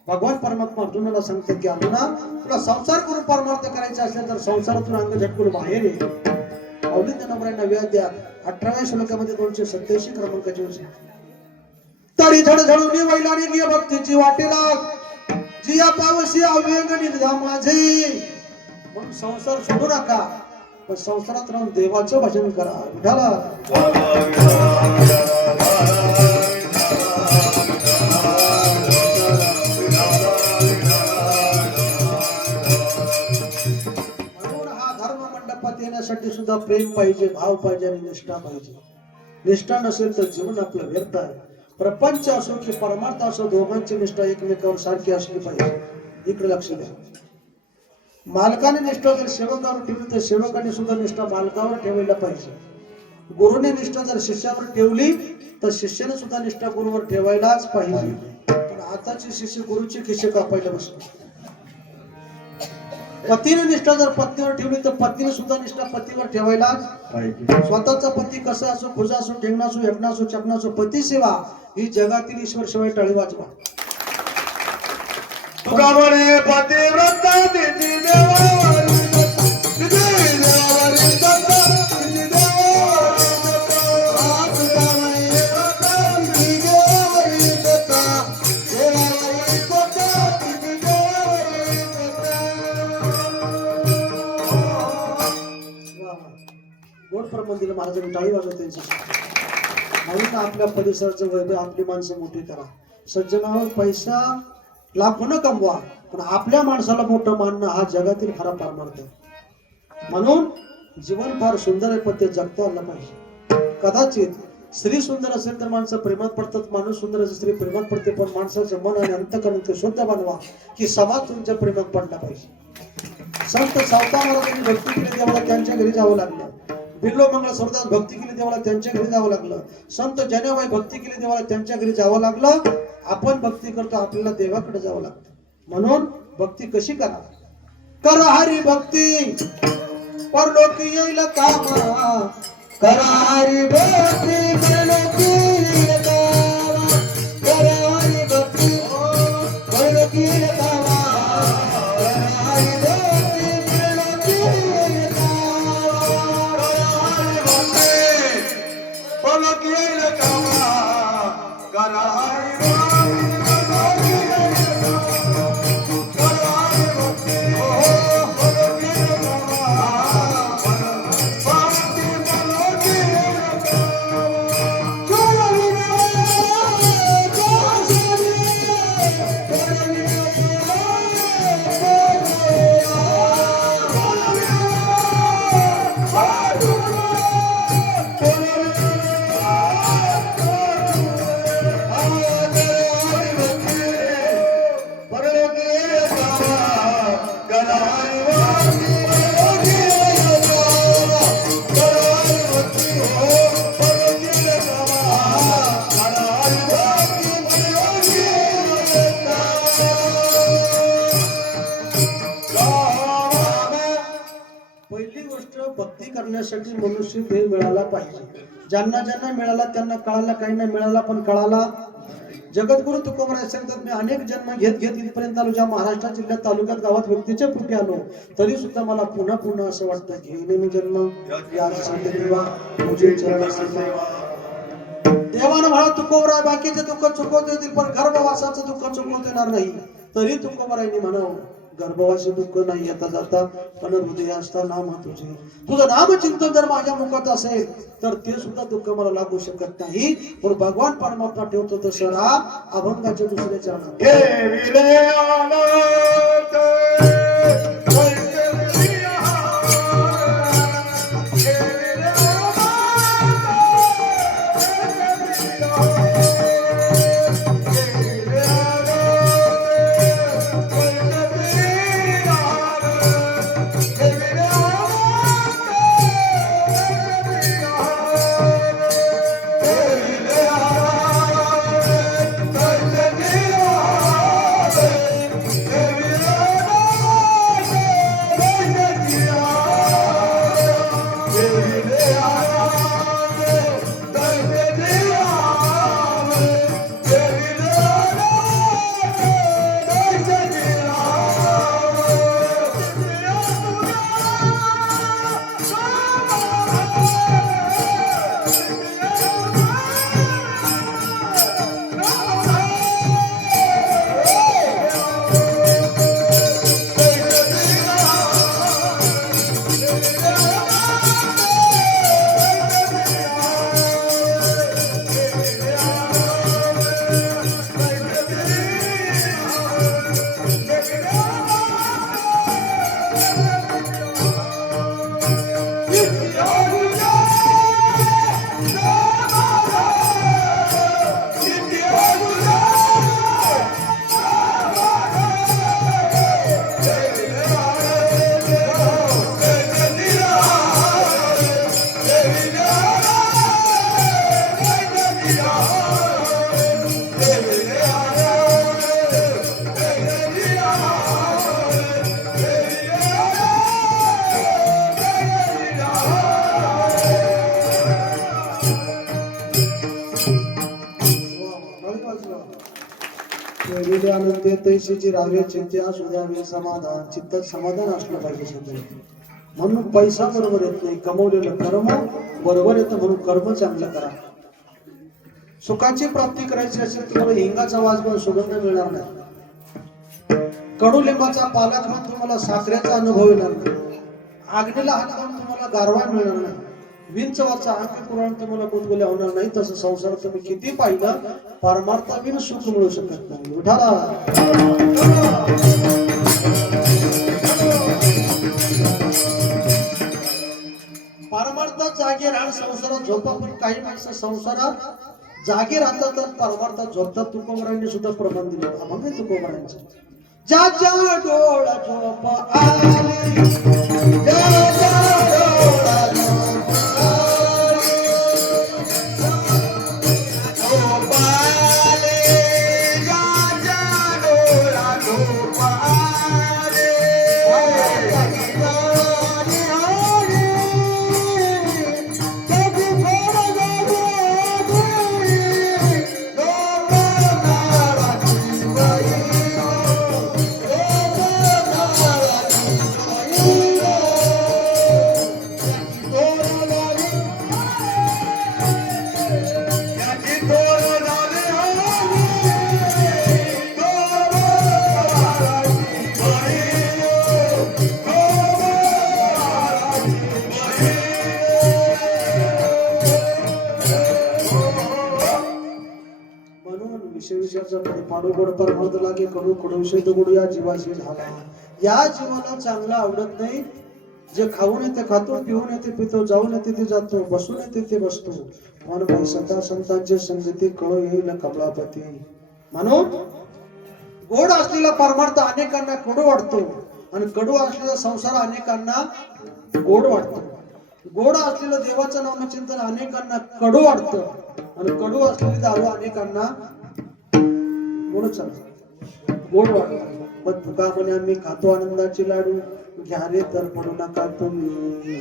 भगवान परमात्मा अर्जुनाला सांगतात की अर्जुना, तुला संसार करून परमार्थ करायचा असेल तर संसारातून अंग झटकून बाहेर ये. अवलिंद नंबरांना व्याध्यात 18व्या श्लोकामध्ये 287 क्रमांकाची वचन. तरी झडझडून वैलानी निय भक्तीची वाटेला जिया पावसी अव्यंग निघा माझे. म्हणून संसार सोडू नका, पण संसारात राहून देवाचं भजन करा. विठाला येण्यासाठी सुद्धा प्रेम पाहिजे, भाव पाहिजे आणि निष्ठा पाहिजे. निष्ठा नसेल तर जीवन आपलं व्यर्थ आहे. प्रपंच असो की परमार्थ असो, दोघांची निष्ठा एकमेकावर सारखी असली पाहिजे. इकडे लक्ष द्या. मालकाने निष्ठा जर सेवकावर ठेवली तर सेवकाने सुद्धा निष्ठा मालकावर ठेवायला पाहिजे. गुरुने निष्ठा जर शिष्यावर ठेवली तर शिष्याने सुद्धा निष्ठा गुरुवर ठेवायलाच पाहिजे. पण आताचे शिष्य गुरुची खिसे कापायला बसले. पतीने निष्ठा जर पत्नीवर ठेवली तर पत्नीने सुद्धा निष्ठा पतीवर ठेवायलाच पाहिजे. स्वतःचा पती कसा असो, खुजा असो, ठेंगणा असो, एकणा असो, चकणा असो, पती सेवा ही जगातील ईश्वर शिवाय टाळी वाजवा. तुका म्हणे पतिव्रता तिची देवावरी मंदिर महाराजांनी टाळी वाजवत त्यांच्यासाठी. म्हणून आपल्या परिसराचं वैभव आपली माणसं मोठी करा. सज्जनावर पैसा लाखोनं कमवा, पण आपल्या माणसाला मोठं मानणं हा जगातील खरा परमार्थ आहे. म्हणून जीवन फार सुंदर आहे, पण ते जगता आलं पाहिजे. कदाचित स्त्री सुंदर असेल तर माणसं प्रेमात पडतात, माणूस सुंदर असेल स्त्री प्रेमात पडते, पण माणसाचं मन आणि अंतःकरण शुद्ध बनवा की समाज तुमच्या प्रेमात पडला पाहिजे. संत सावता महाराजांनी भक्ती केली देवाला त्यांच्या घरी जावं लागलं. बिल्लो मंगळ सोडताच भक्ती केली देवाला त्यांच्या घरी जावं लागलं. संत जनाबाई भक्ती केली देवाला त्यांच्या घरी जावं लागलं. आपण भक्ती करतो, आपल्याला देवाकडे जावं लागतं. म्हणून भक्ती कशी करा? कर हरी भक्ती परलोकी येईल कामा. कर हरी भक्ती परलोकी येईल कामा. कर हरी भक्ती परलोकी येईल कामा. कर हरी भक्ती परलोकी येईल करण्यासाठी मनुष्य देह मिळाला पाहिजे. ज्यांना ज्यांना मिळाला त्यांना कळाला, काही नाही मिळाला पण कळाला. जगद्गुरु तुकोबराय सांगतात, मी अनेक जन्म घेत घेत इथपर्यंत आलो. ज्या महाराष्ट्र जिल्ह्यात तालुक्यात गावात व्यक्तीच्या पुटी आलो तरी सुद्धा मला पुन्हा पुन्हा असं वाटतं घेणे मी जन्म देवानं म्हणा तुकोबराय बाकीचे दुःख चुकवता येतील पण गर्भवासाचं दुःख चुकवता येणार नाही. तरी तुकोबरायांनी म्हणावं गर्भवासी दुःख नाही येता जाता पण हृदय असता नाम तुझे. तुझं नामचिंतन जर माझ्या मुखात असेल तर ते सुद्धा दुःख मला लागू शकत नाही. पण भगवान परमात्मा ठेवतो तसं राहा. अभंगाच्या दुसऱ्या चरणात बसलेले आनंदे तैसीची राहावे चित्ते असू द्यावे समाधान चित्तात समाधान असलं पाहिजे सध्या. म्हणून पैसा बरोबर येत नाही, कमवलेलं कर्म बरोबर येतं, म्हणून कर्म चांगलं करा. सुखाची प्राप्ती करायची असेल तुम्हाला हिंगाचा वाजवा सुगंध मिळणार नाही, कडुलिंबाचा पाला खाऊन तुम्हाला साखरेचा अनुभव येणार नाही, आग्नेला हात लावून तुम्हाला गारवा मिळणार नाही, विंचवाचा अंक पुराण तुम्हाला गुदगुल्या होणार नाही. तसं संसार तुम्ही किती पाहिलं परमार्थाविन सुख मिळू शकत नाही. उठाला परमार्थात जागे राहण संसारात झोपा, पण काही माणसं संसारात जागे राहतात तर परमार्थात झोपतात. तुकोबरांनी सुद्धा प्रमाण दिलं, अभंग आहे तुकोबरांचं. ज्याच्या डोळा झोप आली, ज्याच्या डोळा झोप आली, झोप आली, ज्याच्या डोळा झोप आली, पाडू परमार्थ लागे कडू कडू विषय कडू या जीवाशी झाला. या जीवाला चांगला आवडत नाही. जे खाऊन येते खातो, पिऊन येते पितो, जाऊन येते ते जातो, बसून येते ते बसतो. म्हणून संता संतांचे संगती कळ येईल कमलापती. म्हणून गोड असलेला परमार्थ अनेकांना कडू वाटतो आणि कडू असलेला संसार अनेकांना गोड वाटतो. गोड असलेलं देवाचं नामचिंतन अनेकांना कडू वाटतं आणि कडू असलेली दारू अनेकांना गोड वाटतं. पण तुका म्हणे आम्ही खातो आनंदाची लाडू, घ्या रे तर म्हणू नका तुम्ही.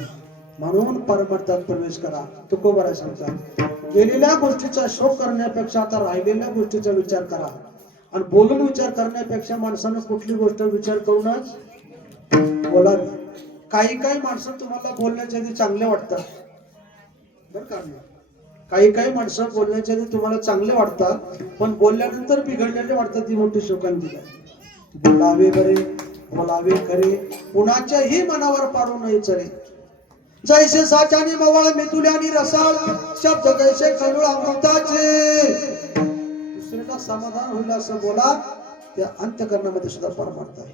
म्हणून परमार्थात प्रवेश करा. तुकोबरा सांगतात, गेलेल्या गोष्टीचा शोक करण्यापेक्षा आता राहिलेल्या गोष्टीचा विचार करा. आणि बोलून विचार करण्यापेक्षा माणसानं कुठली गोष्ट विचार करूनच बोलावी. काही काही माणसं तुम्हाला बोलण्याच्या आधी चांगले वाटतात बरं का. काही माणसं बोलण्याच्या आधी तुम्हाला चांगले वाटतात, पण बोलल्यानंतर बिघडलेले वाटतात. ती मोठी शोकांती आहे. बोलावे बरे बोलावे खरे, कुणाच्याही मनावर पाडू नये चरे. जैसे साच्याने मवाळ मेतुल्यानी रसाळ, शब्द जैसे खळूळ अमृताचे. दुसऱ्याला समाधान होईल असं बोला. त्या अंतकरणामध्ये सुद्धा परमार्थ आहे.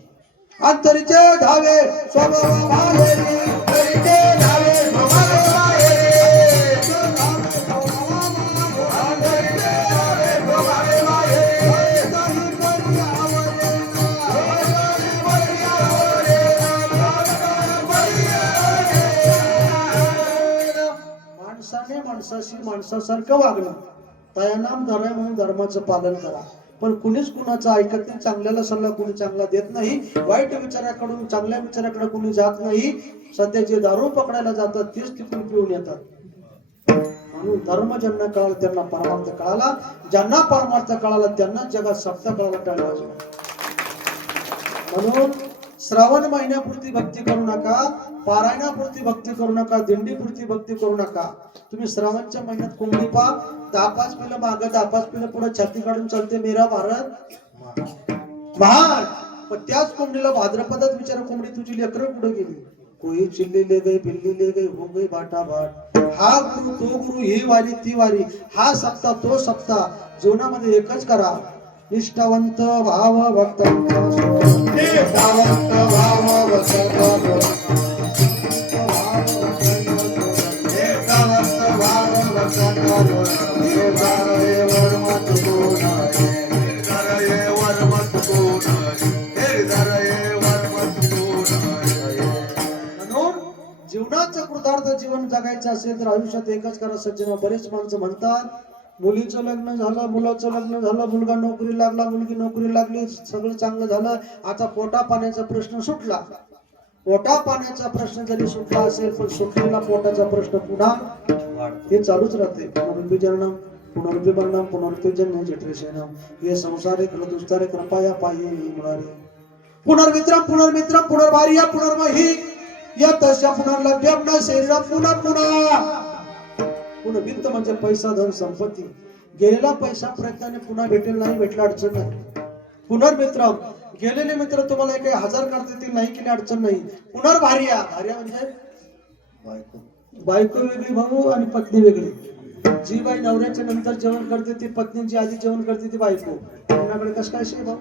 अंतरीचे धावे स्वभाव भावेरी, अंतरीचे धावे स्वभाव भावेरी. माणसाने माणसाशी माणसासारखं वागणं, तयानाम धराय म्हणून धर्माचं पालन करा. पण कुणीच कुणाचं ऐकत नाही. चांगल्याला सल्ला कुणी चांगला देत नाही. वाईट विचाराकडून चांगल्या विचाराकडे कुणी जात नाही. सध्या जे दारू पकडायला जातात तेच तिकडून पिऊन येतात. म्हणून धर्म ज्यांना कळाला त्यांना परमार्थ कळाला, ज्यांना परमार्थ कळाला त्यांना जगात सप्त कळाला टाळला. म्हणून श्रावण महिन्यापुरती भक्ती करू नका, पारायणापुरती भक्ती करू नका, दिंडीपुरती भक्ती करू नका. तुम्ही श्रावणच्या महिन्यात कोंबडी पा, 10-5 पिलं मागं 10-5 पिलं पुढे छाती काढून चालते मेरा भारत महान. पण त्याच कोंबडीला भाद्रपदात विचारा, कोंबडी तुझी लेकरं कुठे गेली? कोई चिल्ली ले गई, बिल्ली ले गई, हो गई बाटा बाट. हा गुरु तो गुरु, ही वारी ती वारी, हा सप्ताह तो सप्ताह. जीवनामध्ये एकच करा, निष्ठावंत भाव भक्तांचा निष्ठावंत भाव भक्तांचा जीवनाचं कृतार्थ जीवन जगायचं असेल तर आयुष्यात एकच करा सज्जना. बरेच माणसं म्हणतात मुलीचं लग्न झालं, मुलाचं लग्न झालं, मुलगा नोकरी लागला, मुलगी नोकरी लागली, सगळं चांगलं झालं, आता पोटा पाण्याचा प्रश्न सुटला. पोटा पाण्याचा प्रश्न जरी सुटला असेल पण सुटलेला पोटाचा प्रश्न पुन्हा हे चालूच राहते. म्हणून विचारणं पुनर्विमरणम पुनर्विजन्म जठरेशनम ये संसारे खल दुस्तारे कृपाया पाये मुरारे पुनर्मित्रम पुनर्मित्रम पुनर्भार्या पुनर्मही यतस्य पुनर्लभ्यम न शरीरम पुनः पुनर्वित्त म्हणजे पैसा धन संपत्ती गेलेला पैसा प्रयत्नाने पुन्हा भेटेल नाही भेटला अडचण नाही पुनर्मित्रम गेलेले मित्र तुम्हाला काही 1000 करता येतील नाही केली अडचण नाही पुनर्भार्या भार्या म्हणजे बायको वेगळी भाऊ आणि पत्नी वेगळी जी बाई नवऱ्याच्या नंतर जेवण करते ती पत्नीची आधी जेवण करते ती बायको कोणाकडे कसं काय शे भाऊ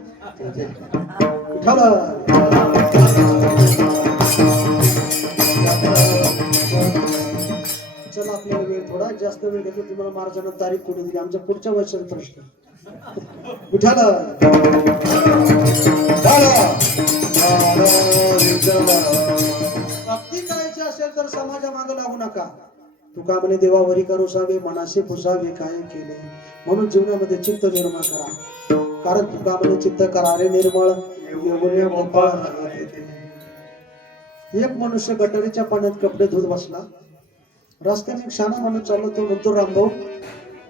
चला आपल्याला वेळ थोडा जास्त वेळ घेतो तुम्हाला महाराजांना तारीख कोणी दिली आमच्या पुढच्या वर्षाचा प्रश्न विठाला भक्ती करायची असेल तर समाजा मागे लागू नका तुका म्हणे देवावरी करुसावे मनाशी पुसावे काय केले म्हणून जीवनामध्ये चित्त निर्माण करा कारण तुका म्हणे चित्त करारे निर्मळ एक मनुष्य गटारीच्या पाण्यात कपडे धुत बसला रस्त्याने क्षणा माणूस चालतो म्हणतो रामभाऊ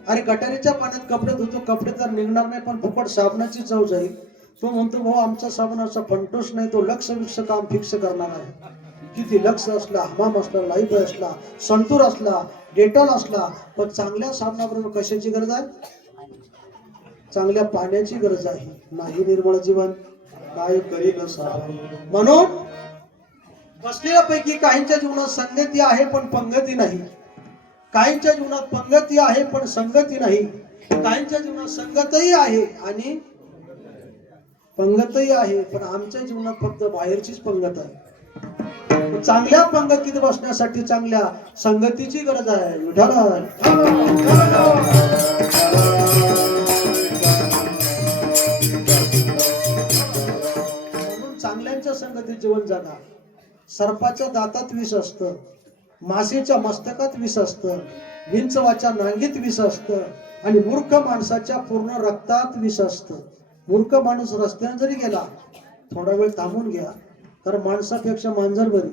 अरे गटारीच्या पाण्यात कपडे धुतो कपडे तर निघणार नाही पण फुकट साबणाची चव जाईल तो म्हणतो भाऊ आमचा साबणाचा फंटोस नाही तो लक्ष विक्ष काम फिक्स करणार आहे किती लक्ष असला हमाम असला लाईफ असला संतूर असला डेटॉल असला पण चांगल्या साबणाबरोबर कशाची गरज आहे चांगल्या पाण्याची गरज आहे नाही निर्मळ जीवन काय करील म्हणून बसलेल्यापैकी काहींच्या जीवनात संगती आहे पण पंगती नाही काहींच्या जीवनात पंगती आहे पण संगती नाही काहींच्या जीवनात संगतही आहे आणि पंगतही आहे पण आमच्या जीवनात फक्त बाहेरचीच पंगत आहे चांगल्या पंगतीत बसण्यासाठी चांगल्या संगतीची गरज आहे विठ्ठल म्हणून चांगल्यांच्या संगतीत जीवन जगा सर्पाच्या दातात विष असतं मासेच्या मस्तकात विष असतं विंचवाच्या नांगीत विष असतं आणि मूर्ख माणसाच्या पूर्ण रक्तात विष असतं मूर्ख माणूस रस्त्याने जरी गेला थोडा वेळ थांबून घ्या तर माणसापेक्षा मांजर बरी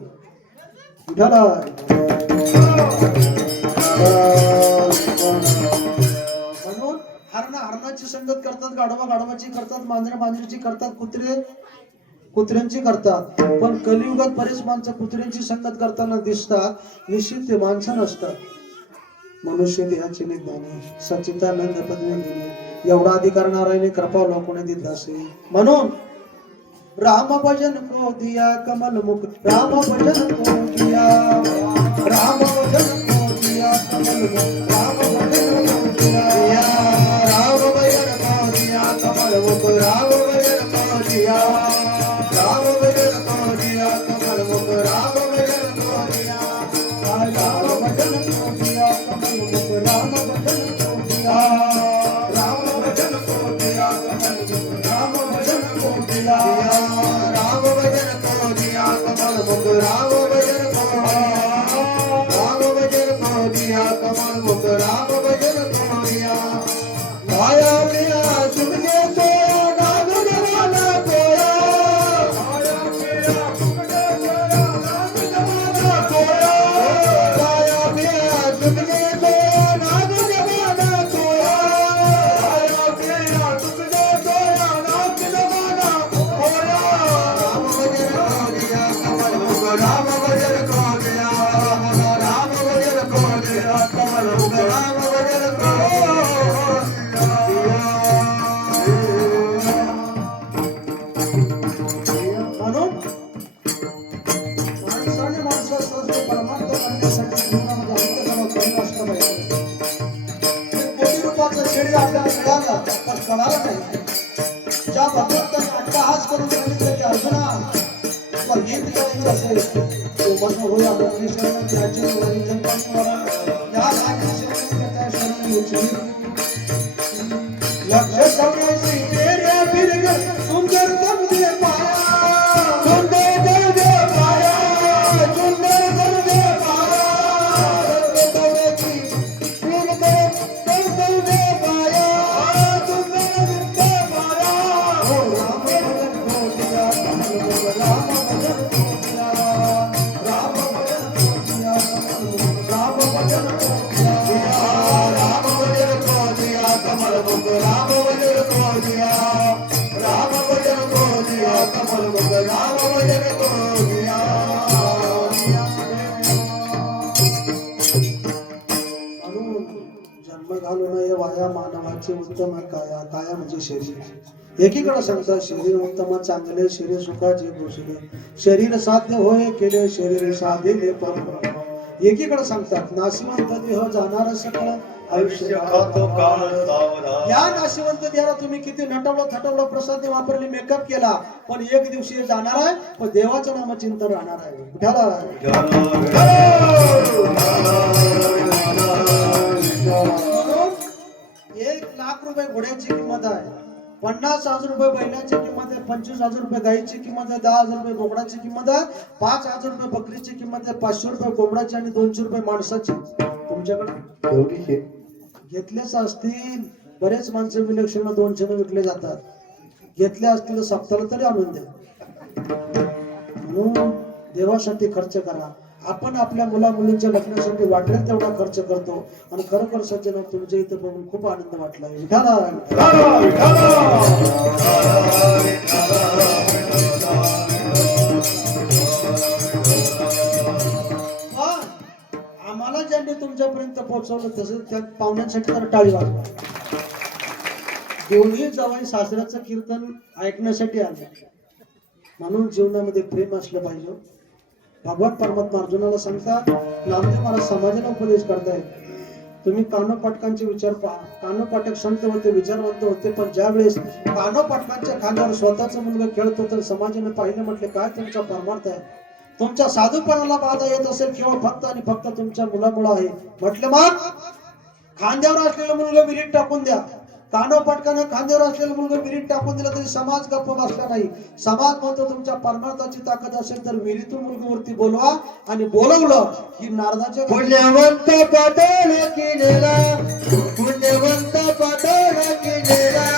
म्हणून हरणाची संगत करतात गाढवाची करतात मांजरीची करतात कुत्र्यांची करतात पण कलियुगात बरेच माणसं कुत्र्यांची संगत करताना दिसतात निश्चित ते माणसं नसतात मनुष्य देहाची निज्ञानी सच्चिदानंद पद्मी एवढा अधिकार नारायणे कृपा लोकोने दिला असे म्हणून राम भजन को दिया कमल मुख राम भजन को दिया राम भजन को दिया कमल मुख राम भजन को दिया राम भजन को दिया कमल मुख राम भजन को दिया राम भजन को दिया कमल मुख राम भजन को दिया राम भजन को दिया कमल मुख राम भजन को दिया राम भजन को दिया कमल मुख राम भजन को दिया राम भजन को दिया कमल मुख राम भजन को राम भजन को दिया कमल मुख राम भजन को दिया माया मिया सुनगे तो नाग जमाना कोया माया मिया सुनगे तो नाग जमाना कोया माया मिया सुनगे तो नाग जमाना कोया माया मिया सुनगे तो नाग जमाना कोया राम भजन को दिया कमल मुख राम भजन को दिया राम भजन को दिया कमल मुख राम भजन को म्हणून माणसाने माणसाला परमार्थ करण्यासाठी जीवनामध्ये अंतःकरण कमी असलं पाहिजे कोटी रुपयाचं शेडी आपल्याला मिळालं तर कळालं नाही ज्या भगवंताने अट्टहास करून सांगितलं की अर्जुना तुला गीत करायचं असेल तो म्हणून होया परमेश्वराने राज्य वरी जन्माला या राज्य शरण त्या शरण उचली लक्ष सौरासी तेरे बिरग सुंदर तम दे पाया सुंदर तम दे पाया सुंदर तम दे पाया तोरे की बिरग तम दे पाया सुंदर तम दे पाया हो राम भजन को दिया राम भजन को दिया राम भजन को दिया राम भजन को दिया राम भजन को दिया जन्म घालू नये वाया मानवाचे उत्तम काया काया म्हणजे शरीर एकीकडे सांगतात शरीर उत्तम चांगले शरीर सुखाचे घोषले शरीर साध्य होय केले शरीर साधिले परम एकीकडे सांगतात नाशिवंत देह जाणार सकळ आयुष्य खातो काळ सावधान. या नाशिवंत देहाला तुम्ही किती नटवलं थटवलं प्रसाद वापरले मेकअप केला पण एक दिवशी हे जाणार आहे पण देवाचं नामचिंतन राहणार आहे विठ्ठला. म्हणून 1,00,000 रुपये घोड्याची किंमत आहे 50,000 रुपये बैलाची किंमत आहे 25,000 रुपये गायीची किंमत आहे 10,000 रुपये बोकडाची किंमत आहे 5,000 रुपये बकरीची किंमत आहे 500 रुपये कोंबडाची आणि 200 रुपये माणसाची तुमच्याकडे एवढी घेतलेच असतील बरेच माणसं विलक्षण 200 ने विकले जातात घेतले असतील सप्ताला तरी आणून द्या म्हणून देवासाठी खर्च करा आपण आपल्या मुला मुलींच्या लग्नासाठी वाटेल तेवढा खर्च करतो आणि खरोखर सज्जन तुमच्या इथं बघून खूप आनंद वाटला आम्हाला ज्यांनी तुमच्यापर्यंत पोहोचवलं तसं त्या पाहुण्यांसाठी तर टाळी वाजवा दोन्ही जावई सासऱ्याचं कीर्तन ऐकण्यासाठी आले म्हणून जीवनामध्ये प्रेम असलं पाहिजे भगवान परमात्मा अर्जुनाला सांगतात नामदेव महाराज समाजाला उपदेश करतायत तुम्ही कानोपाटकांचे विचार पहा कानोपाटक संत होते विचारवंत होते पण ज्या वेळेस कानोपाटकांच्या खांद्यावर स्वतःचा मुलगा खेळतो तर समाजाने पाहिलं म्हटले काय तुमचा परमार्थ आहे तुमच्या साधूपणाला बाधा येत असेल किंवा फक्त आणि फक्त तुमच्या मुलामुळे आहे म्हटलं मग खांद्यावर असलेला मुलगा विहिरीत टाकून द्या कानोपाटकानं खांद्यावर असलेला मुलगा विहिरीत टाकून दिला तरी समाज गप्प बसला नाही समाज म्हणतो तुमच्या परमार्थाची ताकद असेल तर विहिरीतून मुलगीवरती बोलवा आणि बोलवलं की नारदाच्या पुण्यवंत पातळ केलेला पुण्यवंत पातळ केलेला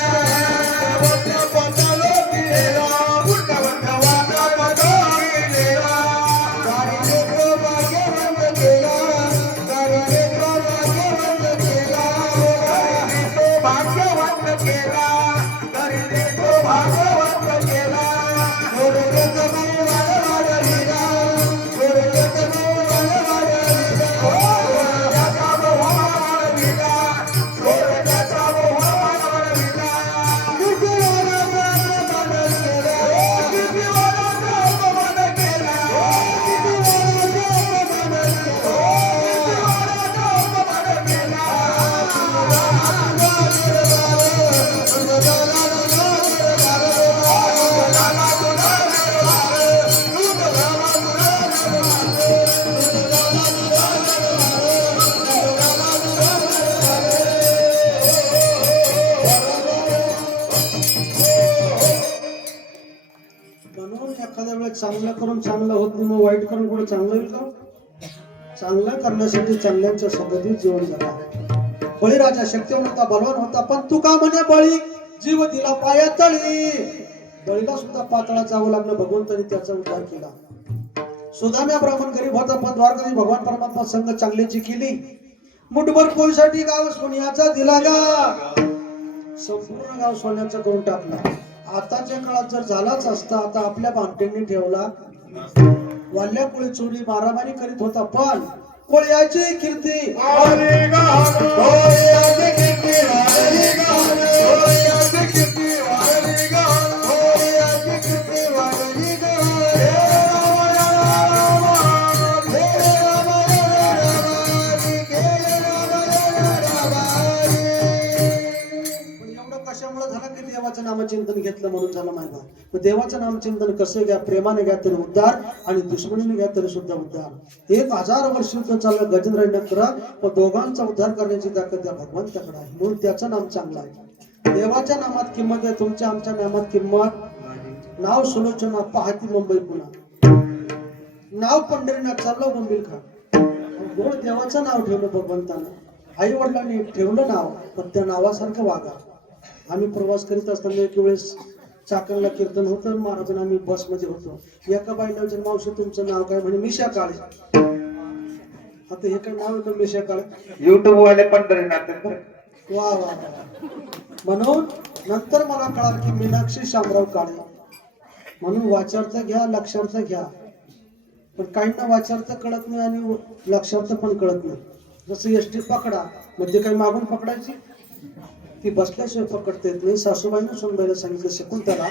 चांगलं करून चांगलं होत नाही मग वाईट करून पुढे चांगलं होईल का चांगलं करण्यासाठी चांगल्यांच्या सोबतीत जीवन जगा बळीराजा शक्तिवान होता बलवान होता पण तू का म्हणे बळी जीव दिला पाया तळी बळीला सुद्धा पातळा जावं लागलं भगवंतानी त्याचा उद्धार केला सुदाम्या ब्राह्मण गरीब होता पण द्वारकाधी भगवान परमात्मा संघ चांगल्याची केली मुठभर पोळीसाठी गाव सोन्याचा दिला गा संपूर्ण गाव सोन्याचं करून टाकला आताच्या काळात जर झालाच असता आता आपल्या भामटेंनी ठेवला वाल्या कोळी चोरी मारामारी करीत होता पण कोळ्याची कीर्ती देवाचं नामचिंतन घेतलं म्हणून झालं माहिती देवाचं नामचिंतन कसं घ्या प्रेमाने घ्या तरी उद्धार आणि दुश्मनीने घ्या तरी सुद्धा उद्धार 1000 वर्ष युद्ध चाललं गजेंद्र नक्र व दोघांचा उद्धार करण्याची ताकद त्या भगवंताकडे आहे म्हणून त्याचं नाम चांगलं आहे देवाच्या नामात किंमत आहे तुमच्या आमच्या नामात किंमत नाव सुलोचना पाहती मुंबई पुन्हा नाव पंढरीनाथ चाललं बोंबील खा गोड देवाचं नाव ठेवलं भगवंतानं आई वडिलांनी ठेवलं नाव पण त्या नावासारखं वागा आम्ही प्रवास करीत असताना एक वेळेस चाकणला कीर्तन होतं महाराजांना आम्ही बस मध्ये होतो एका बाईला विचार मावशी तुमचं नाव काय म्हणे मिशा काळे आता हे काय नाव आहे मिशा काळे युट्यूब वाले पंढरीनाथ वा वा म्हणून नंतर मला कळालं की मीनाक्षी शामराव काळे म्हणून वाचार्थ घ्या लक्षार्थ घ्या पण काहींना वाचार्थ कळत नाही आणि लक्षार्थ पण कळत नाही जसं एसटी पकडा म्हणजे काही मागून पकडायची, ती बसल्याशिवाय पकडता येत नाही. सासूबाईनं सुनबाईला सांगितलं शकुंतला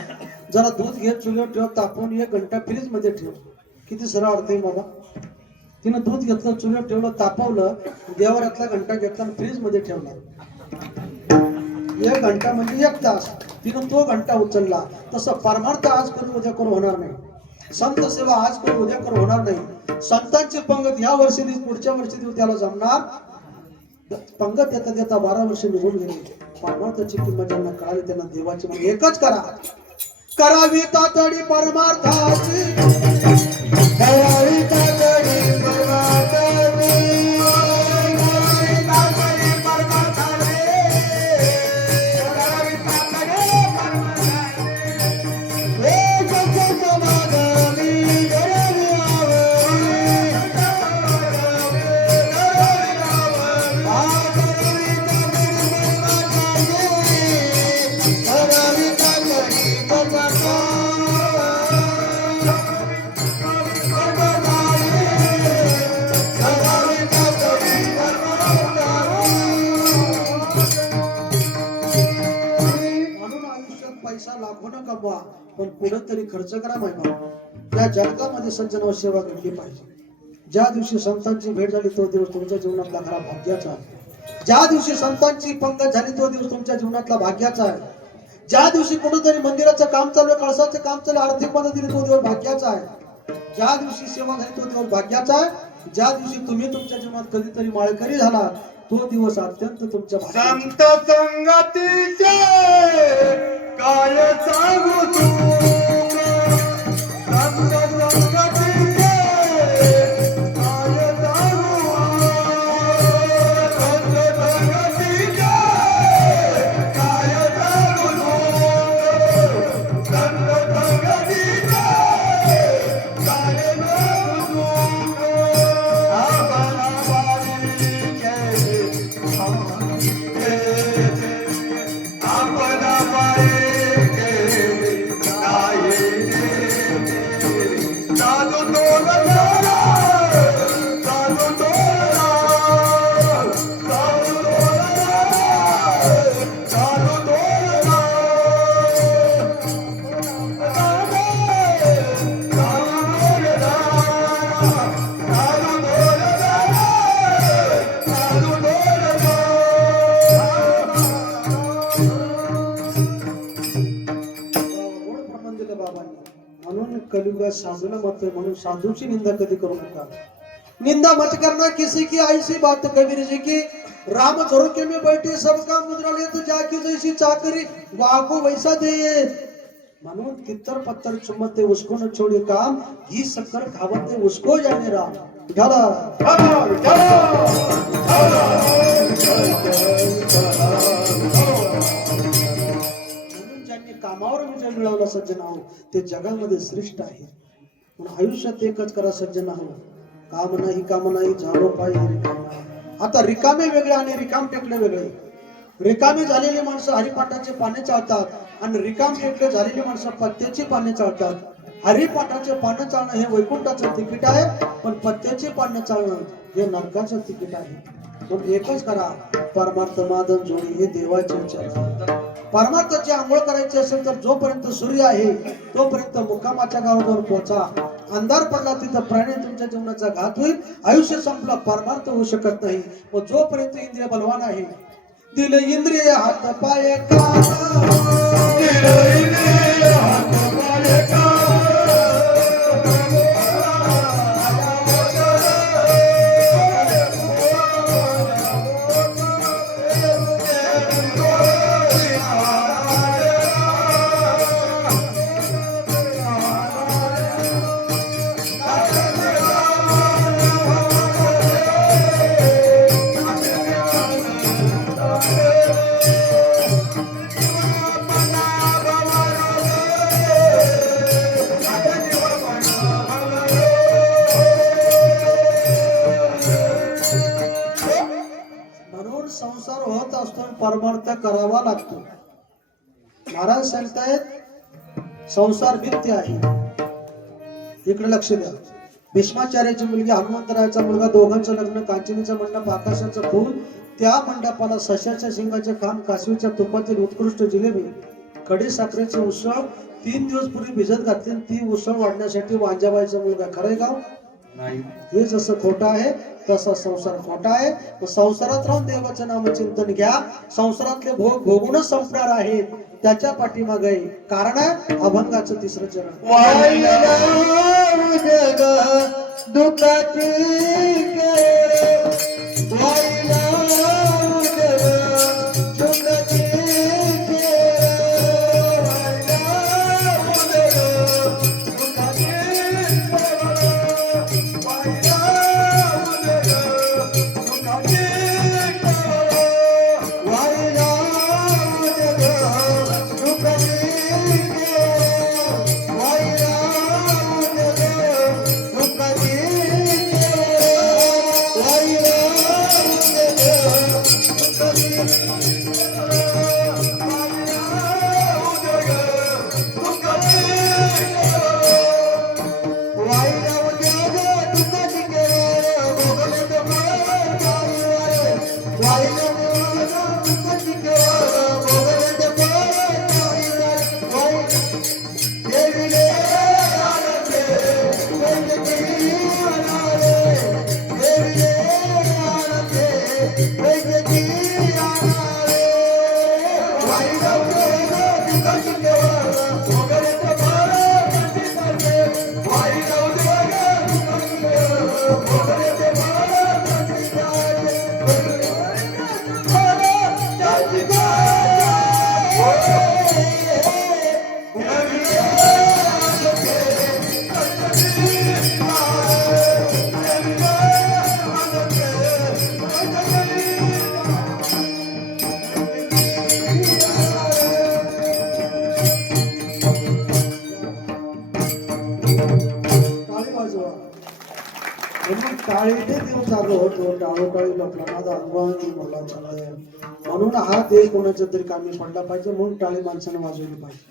जरा दूध घे, चुलीवर ठेव, तापवून 1 घंटा फ्रीज मध्ये ठेव. किती सरळ अर्थ आहे बाबा. तिनं दूध घेतलं, चुलीवर ठेवलं, तापवलं, देवाऱ्यातला घंटा घेतला आणि फ्रीज मध्ये ठेवला. 1 घंटा म्हणजे 1 तास. तिनं तो घंटा उचलला. तसं परमार्थ आज करून उद्या करून होणार नाही. संत सेवा आज करून उद्या करून होणार नाही. संतांची पंगत या वर्षी देऊ, पुढच्या वर्षी देऊ, त्याला जमणार. पंगत देता देता 12 वर्ष निघून गेली. परमार्थाची किंमत ज्यांना कळाली त्यांना देवाची म्हणजे एकच करा. करावी तातडी परमार्थाची, करावी तातडी परमार्थाची, करावी तातडी परमार्थाची, करावी तातडी परमार्थाची. हे जग समाधानी घडवी यावं, करावी तातडी परमार्थाची. म्हणून आयुष्यात पैसा लाखोनं कमवा, पण पुढे तरी खर्च करा महिना. या जगामध्ये सज्जनावर सेवा घडली पाहिजे. ज्या दिवशी संतांची भेट झाली तो दिवस तुमच्या जीवनातला खरा भाग्याचा आहे. ज्या दिवशी संतांची पंगत झाली तो दिवस तुमच्या जीवनातला भाग्याचा आहे. ज्या दिवशी कुठेतरी मंदिराचं काम चालू आहे, कळसाचं काम चालू आहे, आर्थिक मदत दिली तो दिवस भाग्याचा आहे. ज्या दिवशी सेवा झाली तो दिवस भाग्याचा आहे. ज्या दिवशी तुम्ही तुमच्या जीवनात कधीतरी माळकरी झाला तो दिवस अत्यंत तुमच्या भाग्याचा. संत संगतीचे काय सांगू तू, संत संगतीचे काय सांगू, संत संगतीचे काय सांगू तू, संत संगतीचे काय सांगू तू. आपला बारीके आपला बारीके साधू तोला साधू तोला साधू तोला साधू तोला गोड प्रमाण दिलं बाबांनी. म्हणून कलियुगात साधूला मत आहे, म्हणून साधूची निंदा कधी करू नका. निंदा मत करना किसी की ऐसी बात कबीर जी की, राम झरोके में बैठे सब काम मुद्रा ले तो जाकी जैसी चाकरी वाको वैसा दे. म्हणून कित्तर पत्तर चुमते उसको न छोड़े काम, घी शक्कर खावते उसको जाने राम. झाला म्हणून ज्यांनी कामावर विजय मिळवला सज्जन आहो ते जगामध्ये श्रेष्ठ आहे. म्हणून आयुष्यात एकच करा सज्जन आहो, काम नाही झालो पाहिजे रिकामा. आता रिकामे वेगळे आणि रिकाम टेकले वेगळे. रिकामी झालेली माणसं हरिपाठाचे पाने चालतात आणि रिकाम टेकले झालेली माणसं पत्त्याची पाने चालतात. हरिपाठाचे पानं चालणं हे वैकुंठाचं तिकीट आहे, पण पत्त्याचे पानं चालणं हे नरकाचं तिकीट आहे. मग एकच करा, परमार्थ मादन जोडी हे देवाचे विचार. परमार्थाची आंघोळ करायची असेल तर जोपर्यंत सूर्य आहे तोपर्यंत मुक्कामाच्या गावावर पोहोचा. अंधार पडला तिथं प्राणी तुमच्या जीवनाचा घात होईल. आयुष्य संपला, परमार्थ होऊ शकत नाही. व जोपर्यंत इंद्रिय बलवान आहे, दिल इंद्रिय हात पाय संसार होत असतो, परमार्थ करावा लागतो. महाराज सांगतायत संसार मिथ्य आहे. इकडे लक्ष द्या. भीष्माचार्याची मुलगी हनुमंतरायाचा मुलगा दोघांचं लग्न कांचनीचं मंडप आकाशाचं फूल त्या मंडपाला सशाच्या शिंगाचे खान कासवीच्या तुपातील उत्कृष्ट जिलेबी खडी साखरेचे उसळ 3 दिवस पूर्वी भिजत घातली ती उसळ वाढण्यासाठी वांजाबाईचा मुलगा खरंय गाव नाही हे जसं खोटं आहे तसा संसार खोटा आहे मग संसारात राहून देवाचं नामचिंतन घ्या संसारातले भोग भोगूनच संपणार आहेत त्याच्या पाठीमागे कारण आहे अभंगाचं 3रं चरण वाहिला जग दुःखाची केळ वाहिला जग दुःखाची केळ वाहिला जग दुःखाची वाहिला जग दुःखाची वाहिला जग दुःखाची वाहिला टाळीने देव जागो होतो टाळोटाळी लपला माझा अनुभवाने बोलायचा नाही म्हणून हा देव कोणाच्या तरी कामी पडला पाहिजे म्हणून टाळी माणसानं वाजवली पाहिजे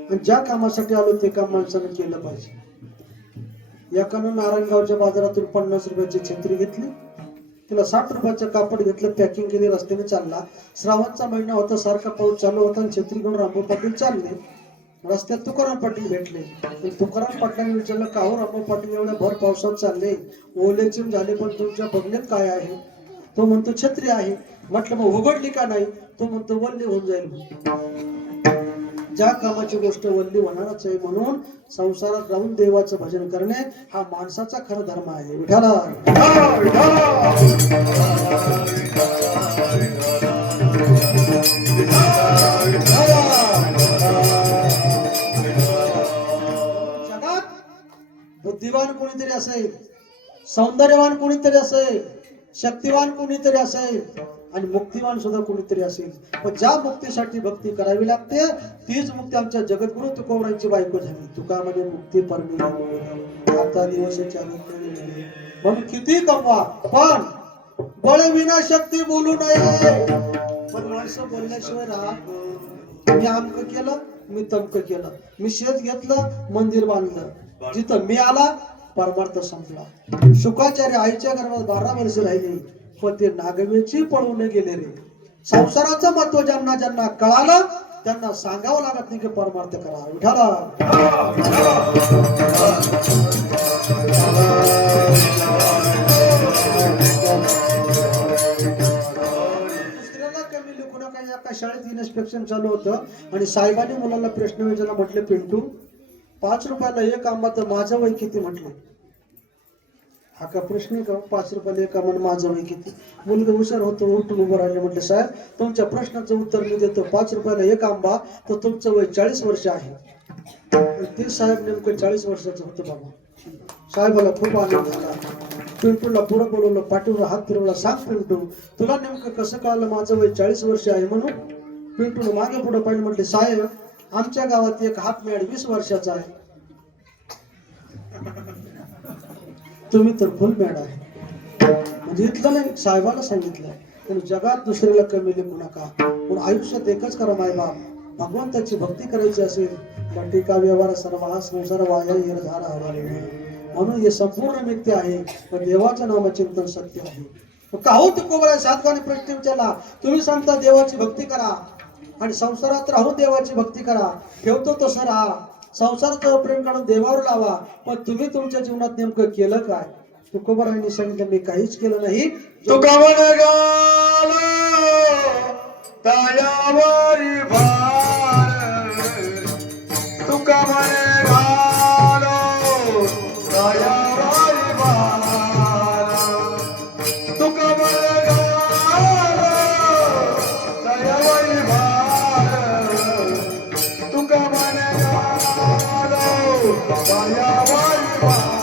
आणि ज्या कामासाठी आलो ते काम माणसानं केलं पाहिजे एकानं नारायणगावच्या बाजारातून 50 रुपयाची छत्री घेतली तिला 60 रुपयाचं कापड घेतलं पॅकिंग केली रस्त्याने चालला श्रावणचा महिना होता सारखा पाऊस चालू होता आणि छत्री घेऊन रामभाऊ पाटील चालले रस्त्यात तुकाराम पाटील भेटले तुकाराम पाटलांनी विचारलं का हो रामभाऊ पाटील एवढ्या भर पावसात चालले ओलेचिम झाले पण तुमच्या बघण्यात काय आहे तो म्हणतो छत्री आहे म्हटलं मग उघडली का नाही तो म्हणतो वल्ली होऊन जाईल ज्या कामाची गोष्ट वल्ली होणारच आहे म्हणून संसारात राहून देवाचं भजन करणे हा माणसाचा खरा धर्म आहे विठाला जगात बुद्धिवान कोणीतरी असेल सौंदर्यवान कोणीतरी असेल शक्तिवान कोणीतरी असेल आणि मुक्तिवान सुद्धा कोणीतरी असेल पण ज्या मुक्तीसाठी भक्ती करावी लागते तीच मुक्ती आमच्या जगद्गुरु तुकोबरायांची बायको झाली तुकामध्ये मुक्ती परमी आता दिवस म्हणून किती कमवा पण बळ विना शक्ती बोलू नये पण माणसं बोलल्याशिवाय राहत मी आमक केलं मी तमक केलं मी शेत घेतलं मंदिर बांधलं जिथं मी आला परमार्थ संपला शुकाचार्य आईच्या गर्भात 12 वर्ष राहिली पण ते नागवेची पळून गेले रे संसाराचं महत्व ज्यांना ज्यांना कळालं त्यांना सांगावं लागत नाही की परमार्थ करा विठाला दुसऱ्याला कमी लिखू नका एका शाळेत इन्स्पेक्शन चालू होतं आणि साहेबांनी मुलाला प्रश्न विचारला म्हटले पिंटू 5 रुपयाला एक आंबा तर माझं वय किती म्हटलं हा का प्रश्न आहे का 5 रुपयाला एक आंबा माझं वय किती मुलगा हुशार होतो उठून उभं राहिले म्हटलं साहेब तुमच्या प्रश्नाचं उत्तर मी देतो 5 रुपयाला एक आंबा तर तुमचं वय 40 वर्ष आहे ते साहेब नेमकं 40 वर्षाचं होतं बाबा साहेबाला खूप आनंद झाला पिंटूला पुढं बोलवलं पाठीवर हात फिरवला सांग पिंटू तुला नेमकं कसं कळलं माझं वय 40 वर्ष आहे म्हणून पिंटूला मागे पुढे पाहिजे म्हटले साहेब आमच्या गावात एक हातमेड 20 वर्षाचा आहे तुम्ही तर फुल मॅड आहे म्हणजे इथलं नाही साहेबाला सांगितलं पण जगात दुसऱ्याला कमी लिहू नका पण आयुष्यात एकच करा मायबाप भगवंताची भक्ती करायची असेल तर टीका व्यवहार सर्व हा संसार वाया येर झाला हवा म्हणून हे संपूर्ण मिथ्या आहे, पण देवाचं नामचिंतन सत्य आहे. काहो तुकोबरा साधकाने प्रश्न विचारला, तुम्ही सांगता देवाची भक्ती करा आणि संसारात राहून देवाची भक्ती करा, ठेवतो तसं राहा, संसारात प्रेम काढून देवावर लावा, पण तुम्ही तुमच्या जीवनात नेमकं केलं काय? तुकोबरायांनी सांगितलं, मी काहीच केलं नाही. तुका म्हण गालो तायावरी भार, तुका म्हण गालो तायावरी भार, तुका म्हण गालो तायावरी भार, तुका म्हण गालो तायावरी भार.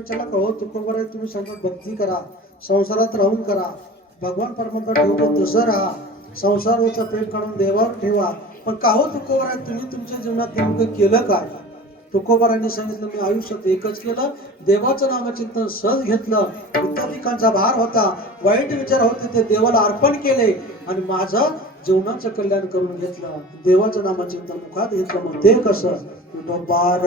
विचारला का हो तुकोबर आहे तुम्ही सांगतात भक्ती करा, संसारात राहून करा, भगवान परमात्मा ठेवतो तसं राहा, संसारावरचं प्रेम काढून देवावर ठेवा. पण का हो तुकोबर आहे तुम्ही तुमच्या जीवनात नेमकं केलं काय? तुकोबारांनी सांगितलं मी आयुष्यात एकच केलं, देवाचं नामचिंतन सहज घेतलं, इत्यादिकांचा भार होता, वाईट विचार होते ते देवाला अर्पण केले आणि माझं जीवनाचं कल्याण करून घेतलं, देवाचं नामचिंतन मुखात घेतलं. मग ते कसं? बार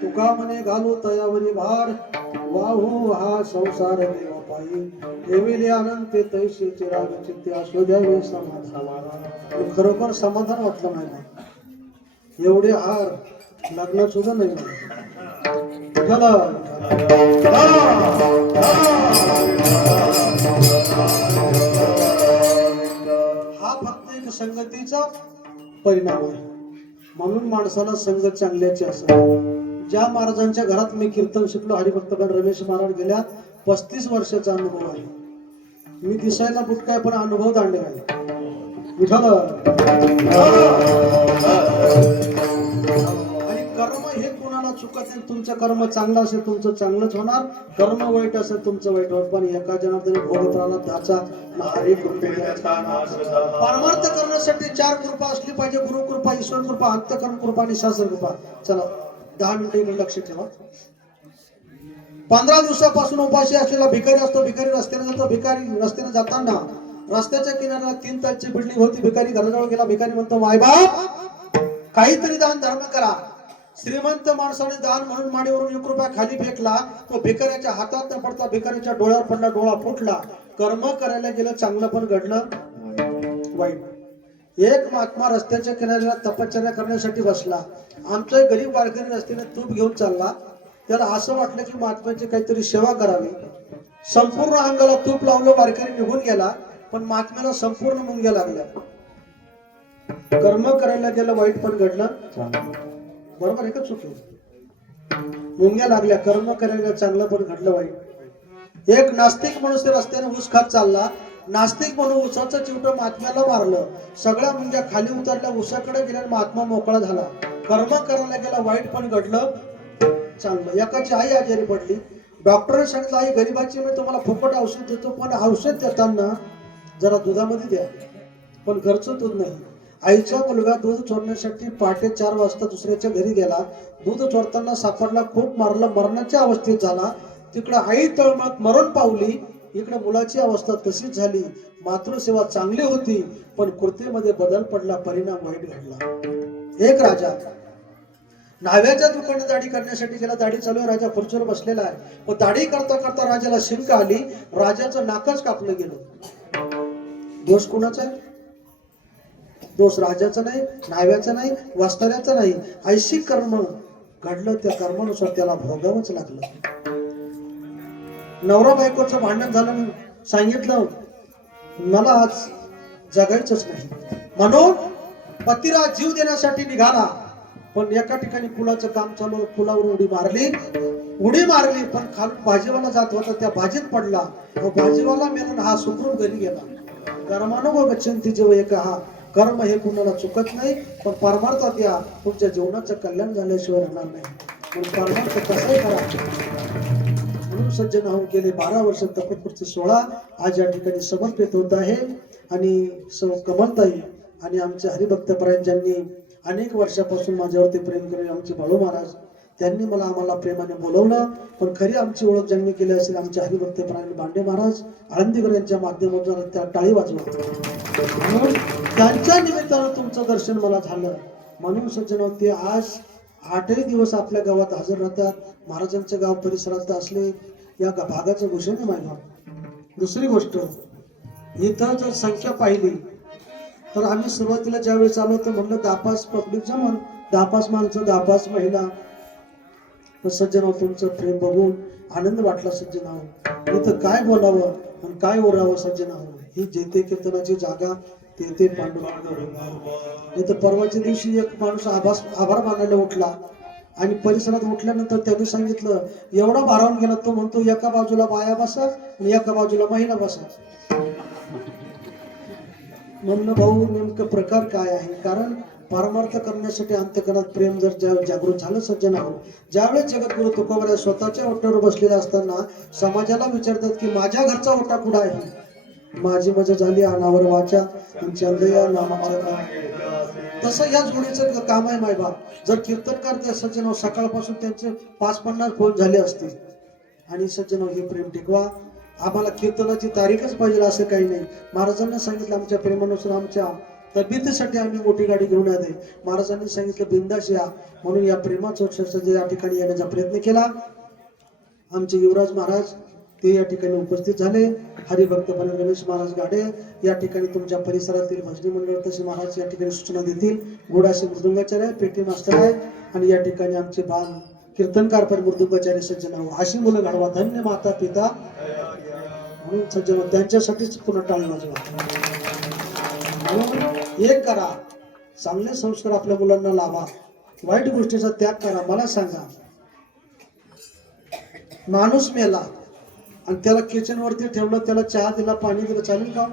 तुका म्हणे घालू तयावरी भार, वाहू हा संसार देवा पायी, देविले अनंत तैसे चिराग चित्ते असो द्यावे समाधान. खरोखर समाधान वाटलं नाही, एवढे हार लग्नात सुद्धा नाही. हा फक्त एक संगतीचा परिणाम आहे. म्हणून माणसाला संगत चांगल्याची असते. ज्या महाराजांच्या घरात मी कीर्तन शिकलो, हरिभक्तगण रमेश महाराज गेल्या 35 वर्षाचा अनुभव आहे. मी दिसायला बुटकाय पण अनुभव दांडे आहे. विठ्ठल आणि कर्म हे कोणाला चुकत नाही. तुमचं कर्म चांगलं असेल तुमचं चांगलंच होणार, कर्म वाईट असेल तुमचं वाईट होणार. पण एका जनार्दनी भोगत राहिला त्याचा हरी परमार्थ करण्यासाठी 4 कृपा असली पाहिजे: गुरु कृपा, ईश्वर कृपा, अंतःकरण कृपा आणि शास्त्र कृपा. चला 10 मिनिटं इकडे लक्ष ठेवा. 15 दिवसापासून उपाशी असलेला भिकारी असतो. भिकारी रस्त्याने जातो. भिकारी रस्त्याने जाताना रस्त्याच्या किनाऱ्याला 3 तळची बिल्डिंग होती. भिकारी घराजवळ गेला. भिकारी म्हणतो, मायबाप काहीतरी दान धर्म करा. श्रीमंत माणसाने दान म्हणून माडीवरून 1 रुपया खाली फेकला. तो भिकाऱ्याच्या हातात न पडता भिकाऱ्याच्या डोळ्यावर पडला. डोळा फुटला. कर्म करायला गेलं, चांगलं पण घडलं, वाईट. एक महात्मा रस्त्याच्या किनाऱ्याला तपश्चर्या करण्यासाठी बसला. आमचा गरीब वारकरी रस्त्याने तूप घेऊन चालला. त्याला असं वाटलं की महात्म्याची काहीतरी सेवा करावी. संपूर्ण अंगाला तूप लावलं. वारकरी निघून गेला. पण महात्म्याला संपूर्ण मुंग्या लागल्या. कर्म करायला गेलं, वाईट पण घडलं, बरोबर आहे का चुकलं? मुंग्या लागल्या. कर्म करायला चांगलं पण घडलं, वाईट. एक नास्तिक माणूस रस्त्याने ऊस खात चालला. नास्तिक म्हणून ऊसाचं चिवटं महात्म्याला मारलं. सगळ्या मुंग्या खाली उतरल्या. ऊसाकडे गेल्या. महात्मा मोकळा झाला. कर्म करायला गेला, वाईट पण घडलं, चांगलं. एकाची आई आजारी पडली. डॉक्टरने सांगितलं, आई गरीबाची मी तुम्हाला फुकट औषध देतो, पण औषध देताना जरा दुधामध्ये द्या. पण घरचं दूध नाही. आईचा मुलगा दूध चोरण्यासाठी पहाटे 4 वाजता दुसऱ्याच्या घरी गेला. दूध चोरताना सापडला. खूप मारलं. मरणाच्या अवस्थेत झाला. तिकडे आई तळमळत मरण पावली. इकडे मुलाची अवस्था तशीच झाली. मातृसेवा चांगली होती, पण कृतीमध्ये बदल पडला. परिणाम वाईट घडला. एक राजा न्हाव्याच्या दुकानात दाढी करण्यासाठी गेला. दाढी चालू आहे. राजा खुर्चीवर बसलेला आहे. व दाढी करता करता राजाला शिंक आली. राजाचं नाकच कापलं गेलं. दोष कुणाचा आहे? दोष राजाचा नाही, न्हाव्याचा नाही, वास्तव्याचा नाही. ऐशी कर्म घडलं, त्या कर्मानुसार त्याला भोगावंच लागलं. नवरा बायकोचं भांडण झालं. सांगितलं मला आज जगायचंच नाही म्हणून पतिराज जीव देण्यासाठी निघाला. पण एका ठिकाणी पुलाचं काम चालू, पुलावर उडी मारली पण खालून भाजीवाला जात होता, त्या भाजीत पडला. भाजीवाला मेला, हा सुखरूप घरी गेला. कर्मानुभ गच्छन्ति जीव एक, हा कर्म हे कुणाला चुकत नाही, पण परमार्थात या तुमच्या जीवनाचं कल्याण झाल्याशिवाय राहणार नाही. म्हणून परमार्थ कसं करा. म्हणून सज्जन हो गेले 12 वर्ष तपस्पूरचे 16 आज या ठिकाणी समर्पित होत आहे. आणि कमलताई आणि आमचे हरिभक्तपरायण ज्यांनी अनेक वर्षापासून माझ्यावरती प्रेम केले, आमचे बाळू महाराज, त्यांनी आम्हाला प्रेमाने बोलवलं. पण खरी आमची ओळख ज्यांनी केली असेल आमचे हरिभक्तपरायण बांडे महाराज आळंदीकर यांच्या माध्यमातून त्या टाळी वाजवा. म्हणून त्यांच्या निमित्तानं तुमचं दर्शन मला झालं. म्हणून सज्जन ते आज 8 दिवस आपल्या गावात हजर राहतात. महाराजांचं गाव परिसरात असले या भागाचं भूषण आहे माझ्या. दुसरी गोष्ट, इथं जर संख्या पाहिली तर आम्ही सुरुवातीला ज्यावेळेस आलो तर म्हणलं 10-5 पब्लिक जमन, 10-5 माणसं, 10-5 महिला. सज्जन तुमचं प्रेम बघून आनंद वाटला. सज्जन इथं काय बोलावं आणि काय ओरावं. सज्जन ही जेथे कीर्तनाची जागा तेथे पांडुरंग. इथं परवाच्या दिवशी एक माणूस आभार मानायला उठला आणि परिसरात उठल्यानंतर त्यांनी सांगितलं एवढा भारावून गेला. तो म्हणतो एका बाजूला बाया बसा आणि एका बाजूला महिला बसा. म्हणलं भाऊ नेमकं प्रकार काय आहे. कारण परमार्थ करण्यासाठी अंतकरणात प्रेम जर जागृत झालं सज्जन आहोत. ज्यावेळेस जगद्गुरु तुकोबराय स्वतःच्या ओट्यावर बसलेले असताना समाजाला विचारतात की माझ्या घरचा ओटा कुठं आहे. माझी मजा झाली अनावर वाचा आणि चंदया नामाचा काम. तसं या जोडीचं काम आहे मायबाप. जर कीर्तनकार त्या सज्जन सकाळपासून त्यांचे 5-50 फोन झाले असतील. आणि सज्जन हे प्रेम टिकवा. आम्हाला कीर्तनाची तारीखच पाहिजे असं काही नाही. महाराजांना सांगितलं आमच्या प्रेमानुसार आमच्या तब्येतीसाठी आम्ही मोठी गाडी घेऊन आले. महाराजांनी सांगितलं बिंदास या. म्हणून या प्रेमाचा या ठिकाणी येण्याचा प्रयत्न केला. आमचे युवराज महाराज ते या ठिकाणी उपस्थित झाले. हरिभक्तपणे रमेश महाराज गाडे या ठिकाणी तुमच्या परिसरातील भजनी मंडळ तसे महाराज या ठिकाणी सूचना देतील. गोडाशी मृदुंगाचार्य पेटी मास्टर आहे आणि या ठिकाणी आमचे बाल कीर्तनकार पर मृदुंगाचार्य सज्जन अशी मुलं घडवा. धन्य माता पिता. म्हणून सज्जन त्यांच्यासाठीच पुन्हा टाळी वाजवा. म्हणून एक करा, चांगले संस्कार आपल्या मुलांना लावा, वाईट गोष्टीचा त्याग करा. मला सांगा माणूस मेला आणि त्याला किचन वरती ठेवलं, त्याला चहा दिला, पाणी दिलं, चालेल का.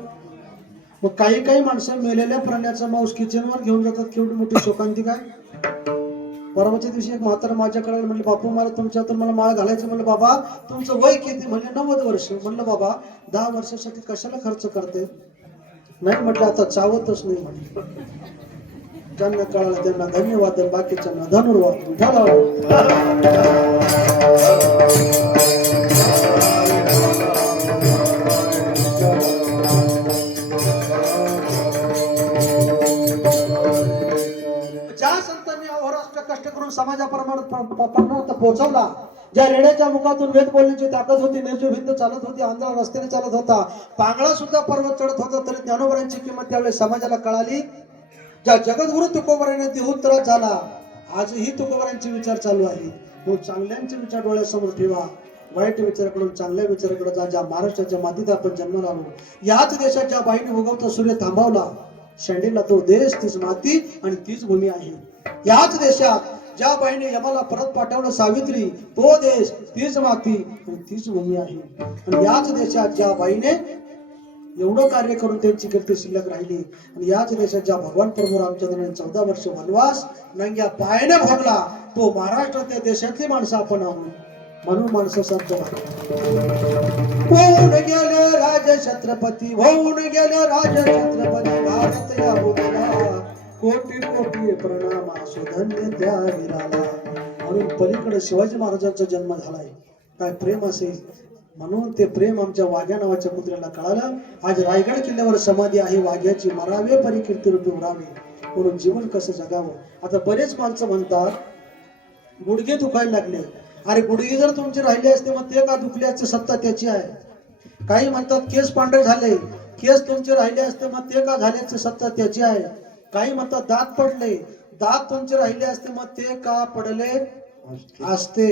मग काही माणसं मेलेल्या प्राण्याचा मांस किचनवर घेऊन जातात. केवढी मोठी शोकांती काय. परवाच्या दिवशी एक म्हातारा माझ्याकडे म्हणले बापू मला तुमच्या हातून मला माळ घालायचं. म्हणलं बाबा तुमचं वय किती. म्हणजे 90 वर्ष. म्हणलं बाबा 10 वर्षासाठी कशाला खर्च करते. नाही म्हटलं आता चावतच नाही म्हटलं. ज्यांना कळालं त्यांना धन्यवाद, बाकीच्यांना धन्यवाद. ज्या संतांनी अहोरात्र कष्ट करून समाजापर्यंत पोहोचवला, ज्या रेड्याच्या मुखातून वेद बोलण्याची ताकद होती, नेजू भिंत चालत होती, आंधळा रस्त्याने चालत होता, पांगळा सुद्धा पर्वत चढत होता, तरी ज्ञानोबरांची किंमत त्यावेळेस समाजाला कळाली. ज्या जगद्गुरु तुकोबराने देहोत्तरात झाला, आजही तुकोबरांचे विचार चालू आहेत. तो चांगल्यांचे विचार डोळ्यासमोर ठेवा, वाईट विचाराकडून चांगल्या विचाराकडे जा. ज्या महाराष्ट्राच्या मातीत आपण जन्माला आलो, याच देशात ज्या बाईने उगवता सूर्य थांबवला, शेंडीला तो देश तीच माती आणि तीच भूमी आहे. याच देशात ज्या बाईने यमाला परत पाठवलं सावित्री, तो देश तीच माती आणि तीच भूमी आहे. आणि याच देशात ज्या बाईने एवढं कार्य करून त्यांची कीर्ती शिल्लक राहिली, आणि याच देशात ज्या भगवान प्रभू रामचंद्राने 14 वर्ष वनवास नंग्या पायाने भोगला, तो महाराष्ट्रातल्या देशातली माणसं आपण आहोत. म्हणून माणसासारखं होऊन गेले राज छत्रपती, होऊन गेले राज छत्रपती, भारत या भूमीला कोटी कोटी प्रणाम असो धन्य त्या वीराला. म्हणून पलीकडे शिवाजी महाराजांचा जन्म झालाय. काय प्रेम असेल. म्हणून ते प्रेम आमच्या वाघ्या नावाच्या पुत्राला कळालं. आज रायगड किल्ल्यावर समाधी आहे वाघ्याची, मरावे परी कीर्ती रूपी उरावे. म्हणून जीवन कसं जगावं. आता बरेच माणसं म्हणतात गुडघे दुखायला लागले. अरे गुडघे जर तुमचे राहिले असते मग ते का दुखले असते, सत्ता त्याची आहे. काही म्हणतात केस पांढरे झाले, केस तुमचे राहिले असते मग ते का झाल्याची सत्ता त्याची आहे. काही म्हणतात दात पडले, दात तुमचे राहिले असते मग ते का पडले असते.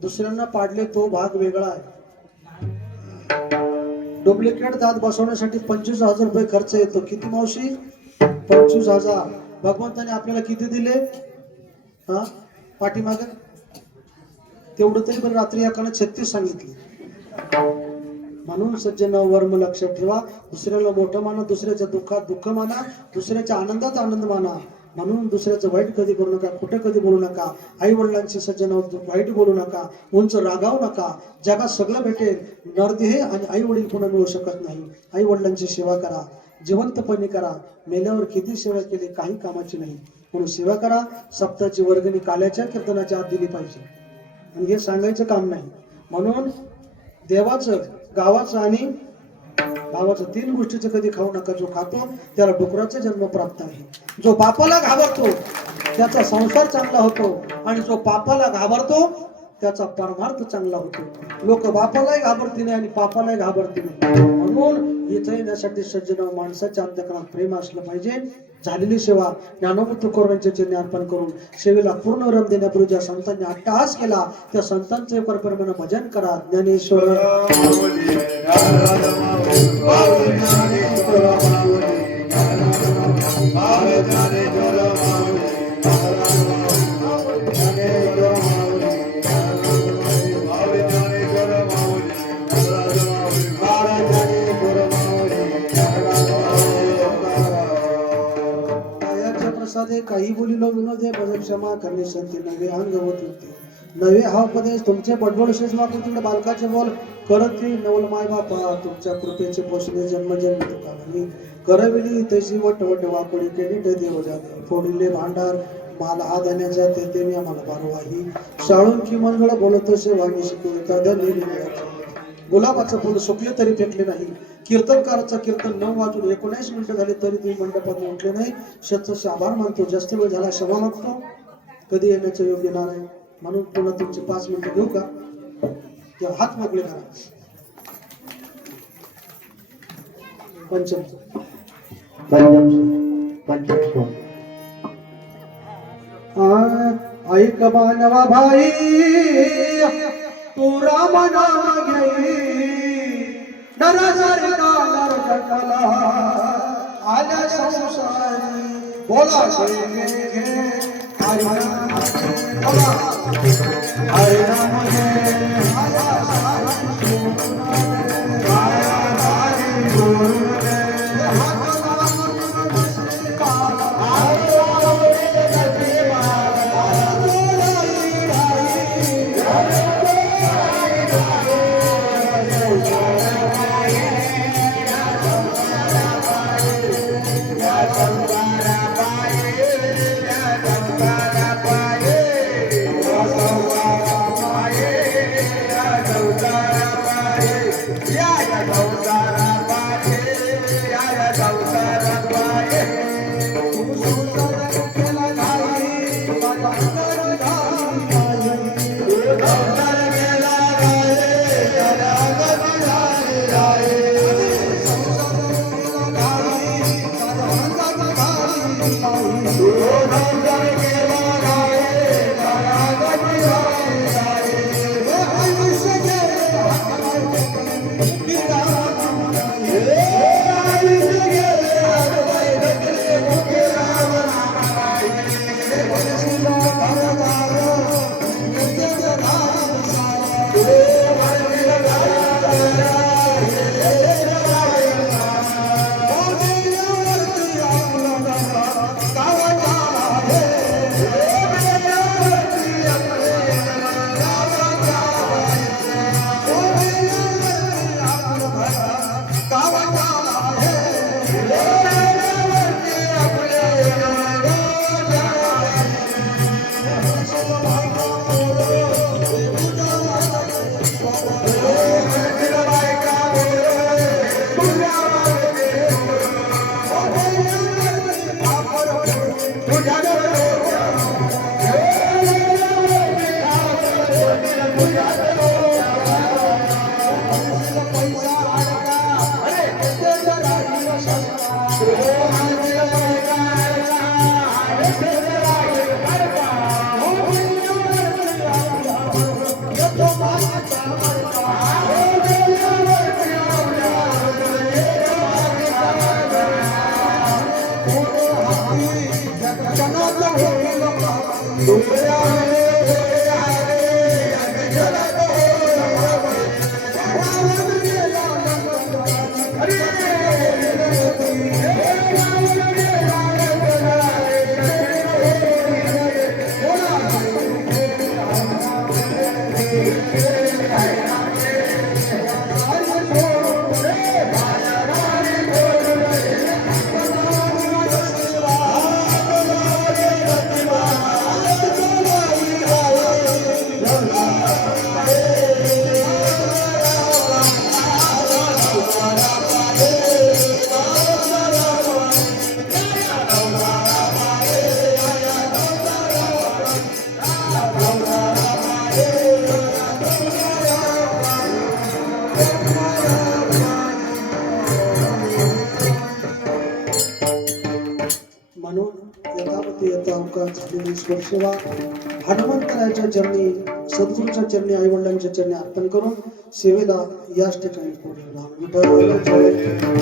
दुसऱ्यांना पाडले तो भाग वेगळा आहे. डुप्लिकेट दात बसवण्यासाठी 25,000 रुपये खर्च येतो. किती मावशी? 25,000. भगवंताने आपल्याला किती दिले? हा पाठीमागे तेवढं तरी पण रात्री एकानं 36 सांगितले. म्हणून सज्जन वर्म लक्षात ठेवा. दुसऱ्याला मोठं माना, दुसऱ्याच्या दुःखात दुःख माना, दुसऱ्याच्या आनंदात आनंद माना. म्हणून दुसऱ्याचं वाईट कधी करू नका, कुठे कधी बोलू नका. आई वडिलांची सज्जन वाईट बोलू नका, उंच रागावू नका. जगात सगळं भेटेल, नरदेह आणि आई वडील पुन्हा मिळू शकत नाही. आई वडिलांची सेवा करा, जिवंतपणे करा. मेल्यावर किती सेवा केली काही कामाची नाही. म्हणून सेवा करा. सप्ताहाची वर्गणी काल्याच्या कीर्तनाच्या आत दिली पाहिजे आणि हे सांगायचं काम नाही. म्हणून देवाचं, गावाचं आणि भावाचं 3 गोष्टीचं कधी खाऊ नका. जो खातो त्याला डुकराचा जन्म प्राप्त आहे. जो बापाला घाबरतो त्याचा संसार चांगला होतो आणि जो पापाला घाबरतो त्याचा परमार्थ चांगला होतो. लोक बापालाही घाबरती नाही आणि पापालाही घाबरती नाही. म्हणून इथे येण्यासाठी सज्जन माणसाच्या अंतःकरणात प्रेम असलं पाहिजे. झालेली सेवा ज्ञानोबा तुकोबांच्या चरणी अर्पण करून सेवेला पूर्ण रम देण्यापूर्वी ज्या संतांनी अट्टहास केला त्या संतांचे परपरमेनं भजन करा. ज्ञानेश्वर प्रसादे काही बोलिलो विनोदे भजन क्षमा करणे संती नवे अंग होत होते. नवे हा उपदेश तुमचे बडबड शेष वाकून तिकडे बालकाचे बोल करत नवल माय बापा तुमच्या कृपेचे पोषणे जन्मजन्म तुका म्हणी करविली तशी वटवट वाकोडी केली देव जाते फोडिले भांडार माल हा धान्याचा ते मी आम्हाला बारवाही शाळून की मंगळ बोलत सेवानी शिकविता धन्य गुलाबाचं फुल सुकले तरी फेकले नाही. कीर्तनकाराचं कीर्तन 9 वाजून 19 मिनिटं झाले तरी तुम्ही मंडपात उठले नाही. शतशः आभार मानतो. जास्त वेळ झाला क्षमा मागतो. कधी येण्याचं योग येणार आहे म्हणून पुन्हा तुमचे 5 मिनिटं घेऊ का? तेव्हा हात मोकळे करा. पंचम ऐक मानवा भाई तू राम नाम घेई नरसर नरकला आल्या संसारी बोला घे हरि नाम बोला हरि नाम घे आल्या हाती जगजनात होईल पावती. डोळ्या रे जगजनात होईल पावती. वावन गेला नंदनवारी. अरे म्हणून यथावती यथावका झालेली स्पर्शवा हनुमंतराच्या चरणी सद्गुरूच्या चरणी आई वडिलांच्या चरणी अर्पण करून सेवेला याच ठिकाणी पूर्ण राम विठ्ठल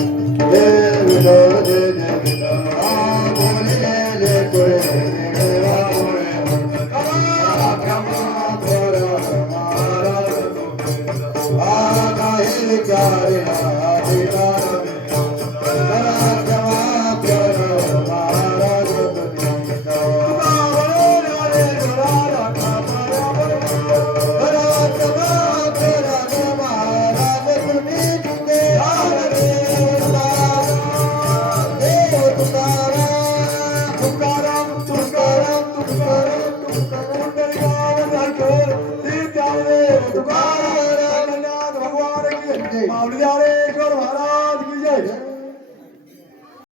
Ah,